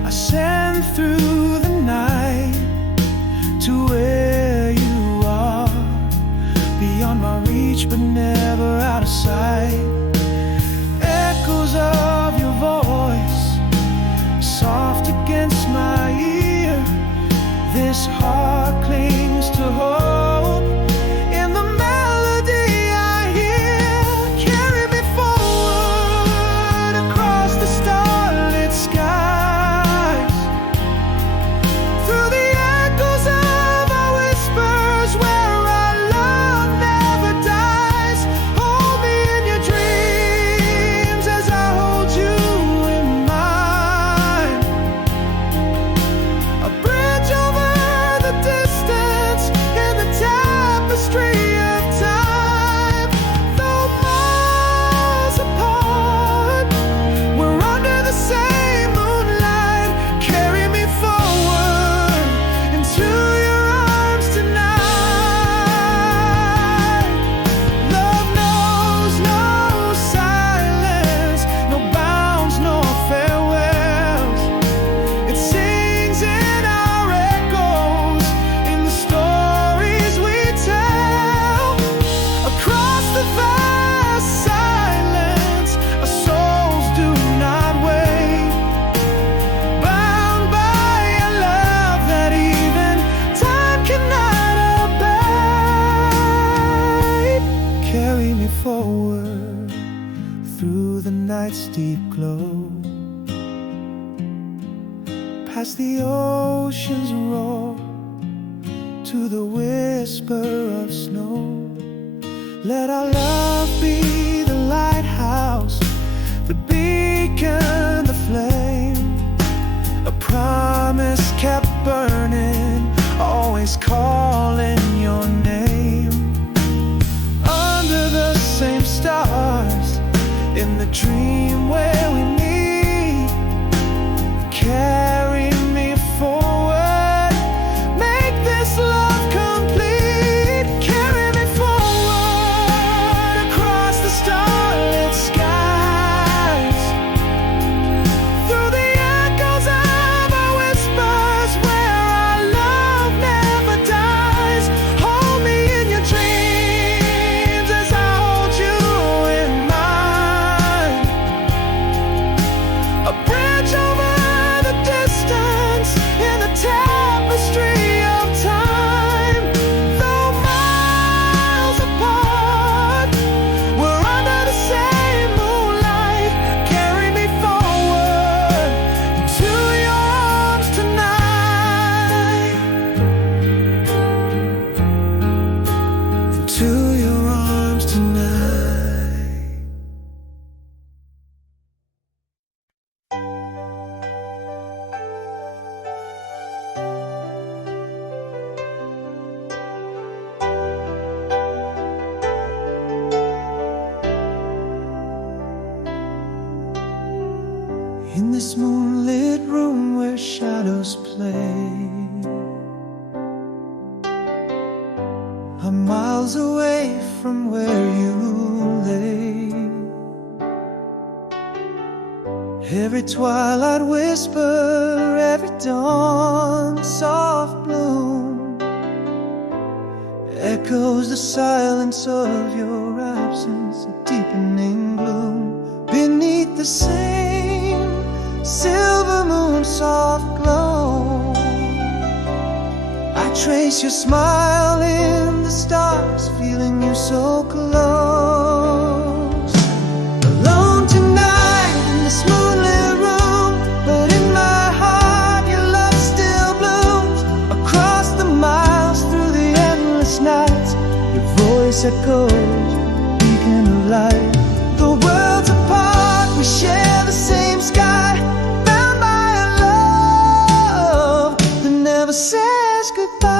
I send through the night to where you are, beyond my reach but never out of sight. Echoes of your voice, soft against my ear. This heart clings to hope in the melody I hear. Carry me forward across the starlit skies, through the echoes of our whispers where our love never dies. Hold me in your dreams as I hold you in mine. A bridge over the distance in the tapestry of time. Though miles apart, we're under the same moonlight. Carry me forward into your arms tonight. Love knows no silence, no bounds, no farewells. It sings in our echoes, in the stories we tell. Across the vast silence, our souls do not wait, bound by a love that even time cannot abate. Carry me forward through the night's deep glow, past the ocean's roar, to the whisper of snow. Let our love be the lighthouse, the beacon, the flame, a promise kept burning, always calling your name. Under the same stars, in the dream where we meet. Carry me forward, make this love complete. Carry me forward across the starlit skies, through the echoes of our whispers where our love never dies. Hold me in your dreams as I hold you in mine. A bridge over the distance in the tapestry of time. Though miles apart, we're under the same moonlight. Carry me forward into your arms tonight. Into your arms tonight. In this moonlit room where shadows play, I'm miles away from where you lay. Every twilight whisper, every dawn soft bloom, echoes the silence of your absence, a deepening gloom. Beneath the same silver moon soft glow, I trace your smile in the stars, feeling you so close. Alone tonight in this moonlit room, but in my heart your love still blooms. Across the miles, through the endless nights, your voice echoes, beacon of light. The worlds apart, we share the same sky, bound by a love that never says goodbye.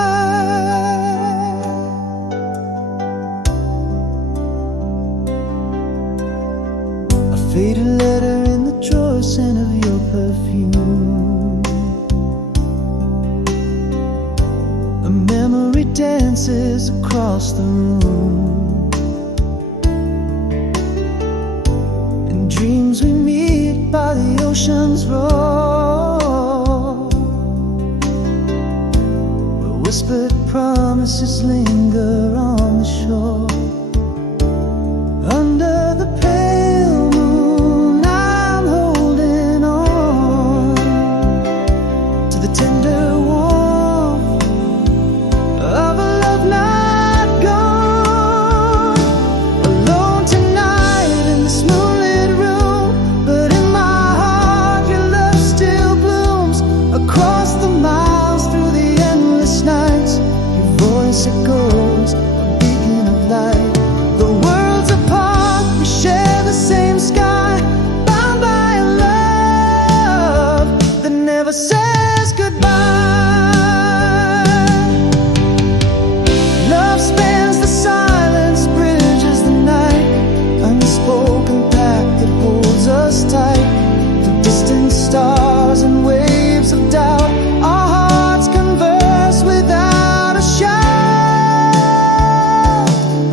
dances across the room. In dreams we meet by the ocean's roar, where whispered promises linger on the shore. Under the pale moon I'm holding on to the tender warmth of a love not gone. Alone tonight in this moonlit room, but in my heart your love still blooms. Across the miles, through the endless nights, your voice echoes, a beacon of light. The world's apart, we share the same sky, bound by a love that never says goodbye. Love spans the silence, bridges the night, unspoken pact that holds us tight. The distant stars and waves of doubt, our hearts converse without a shout.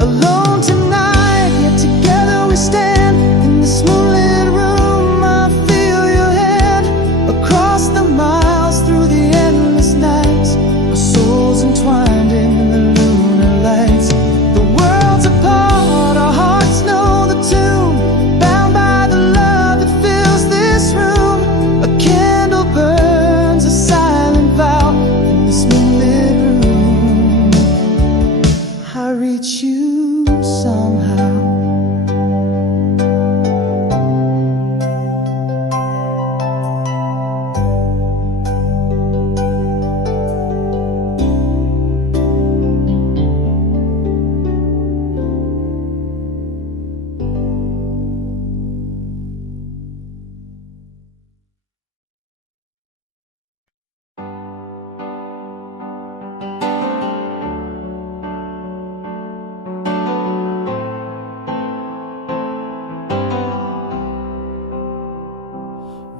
Alone tonight, yet together we stand in this moonlit room. I feel your hand across the miles, through the endless nights, our souls entwined in the lunar lights. The world's apart, our hearts know the tune, bound by the love that fills this room. A candle burns, a silent vow in this moonlit room. I reach you somehow.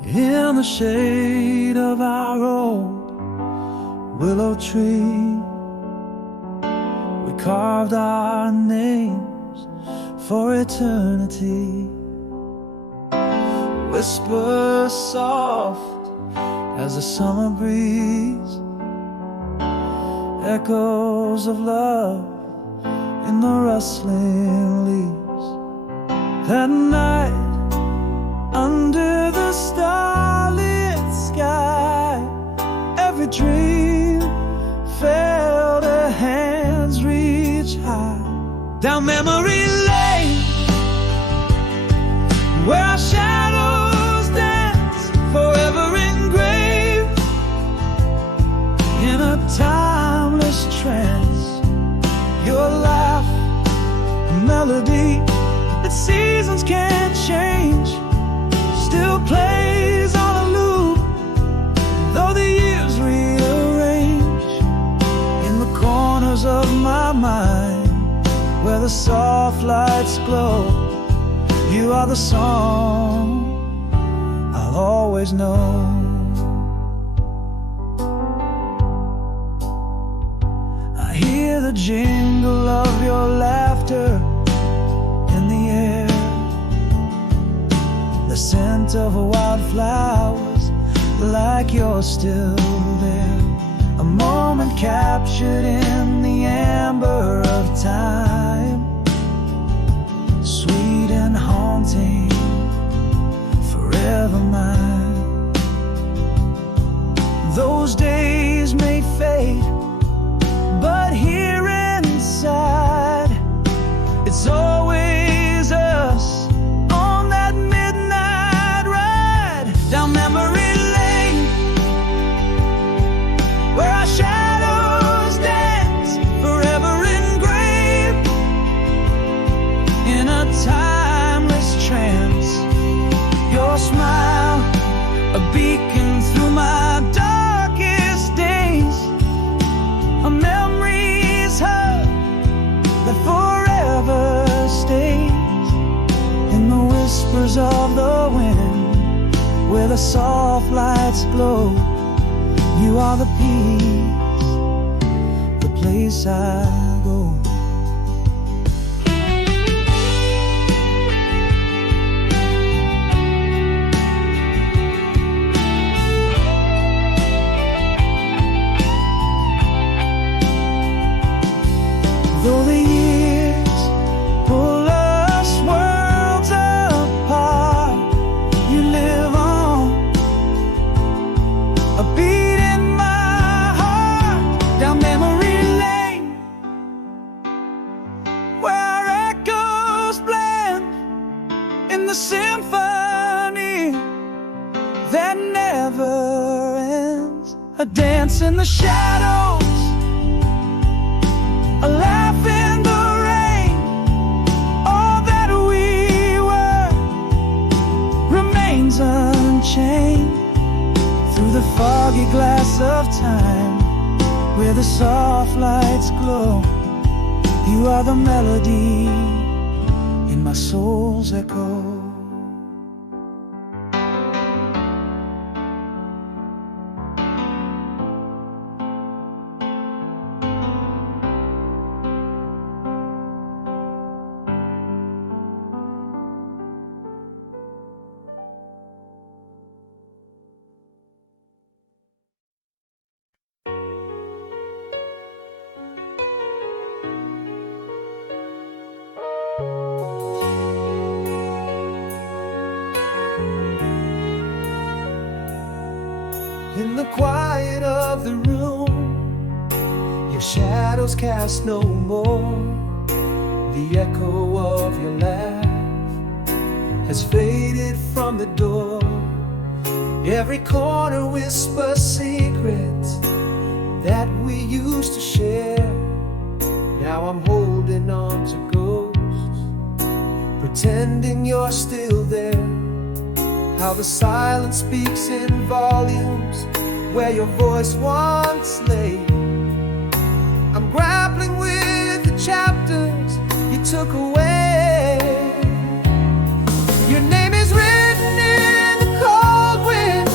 In the shade of our old willow tree, we carved our names for eternity. Whisper soft as the summer breeze, echoes of love in the rustling leaves. That night, under the starlit sky, every dream felt her hands reach high. Down memory lane, where our shadows dance, forever engraved in a timeless trance. Your laugh, a melody that seasons can't change, still plays on a loop, though the years rearrange. In the corners of my mind, where the soft lights glow, you are the song I'll always know. I hear the jingle of your laughter in the air, the scent of wildflowers like you're still there. A moment captured in the amber of time, sweet and haunting, forever mine. Those days may fade, but here inside, it's always us on that midnight ride. Down memory lane, where our shadows dance, forever engraved in a timeless trance. Your smile, a beacon through my darkest days, a memory's hug that forever stays. In the whispers of the wind, where the soft lights glow, you are the peace, the place I go. Though the years pull us worlds apart, you live on, a beat in my heart, down memory lane, where our echoes blend in the symphony that never ends. A dance in the shadows, a laugh in the rain. All that we were remains unchained through the foggy glass of time, where the soft lights glow. You are the melody in my soul's echo. In the quiet of the room, your shadows cast no more. The echo of your laugh has faded from the door. Every corner whispers secrets that we used to share. Now I'm holding on to ghosts, pretending you're still there. How the silence speaks in volumes where your voice once lay. I'm grappling with the chapters you took away. Your name is written in the cold wind,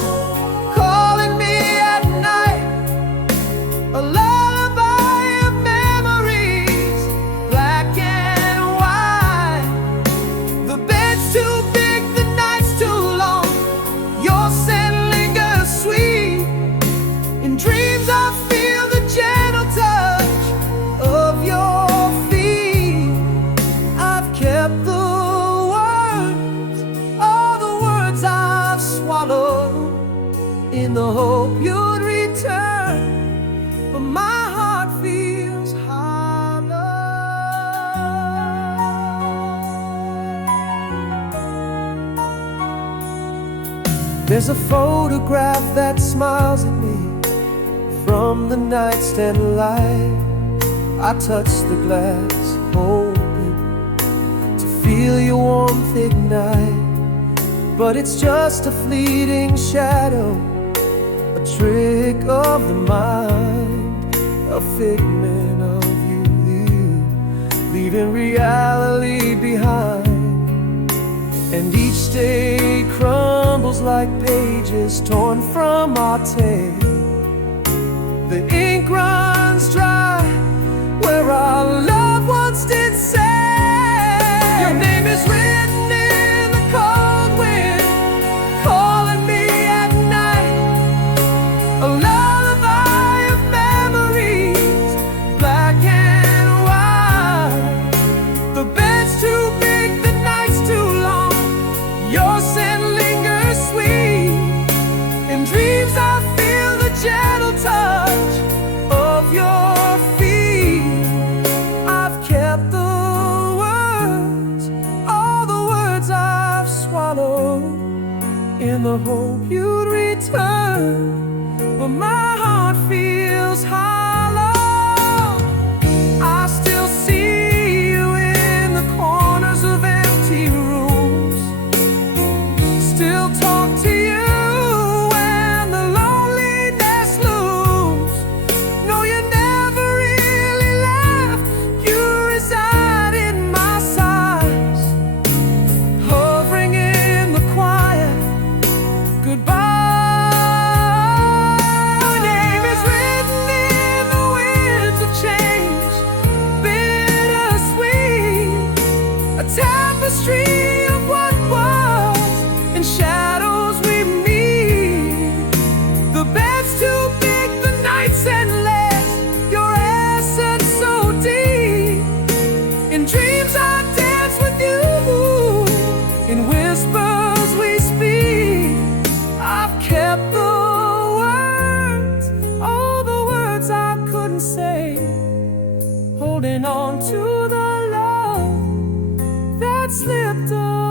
calling me at night. A lullaby of memories, black and white. The bed's too big, the night's too long. Your scent lingers sweet. In dreams I feel the gentle touch of your feet. I've kept the words, all the words I've swallowed, in the hope you'd return, but my heart feels hollow. There's a photograph that smiles at me from the nightstand light. I touch the glass, hoping to feel your warmth ignite. But it's just a fleeting shadow, a trick of the mind, a figment of you, leaving reality behind. And each day crumbles like pages torn from our tale. The ink runs dry where our love once did say. Your name is written in the cold wind, calling me at night. A lullaby of memories, black and white. The bed's too big, the night's too long. Your scent lingers sweet. In dreams I feel the gentle touch of your feet. I've kept the words, all the words I've swallowed, in the hope you'd return, but my heart feels hollow. I still see you in the corners of empty rooms, still talk to you when the loneliness looms. No, you never really left, you reside in my sighs, hovering in the quiet. Goodbye. Your name is written in the tapestry of what was, in shadows we meet. The bed's too big, the night's endless, your essence so deep. In dreams I dance with you, in whispers we speak. I've kept the words, all the words I couldn't say, holding on to the love that slipped away.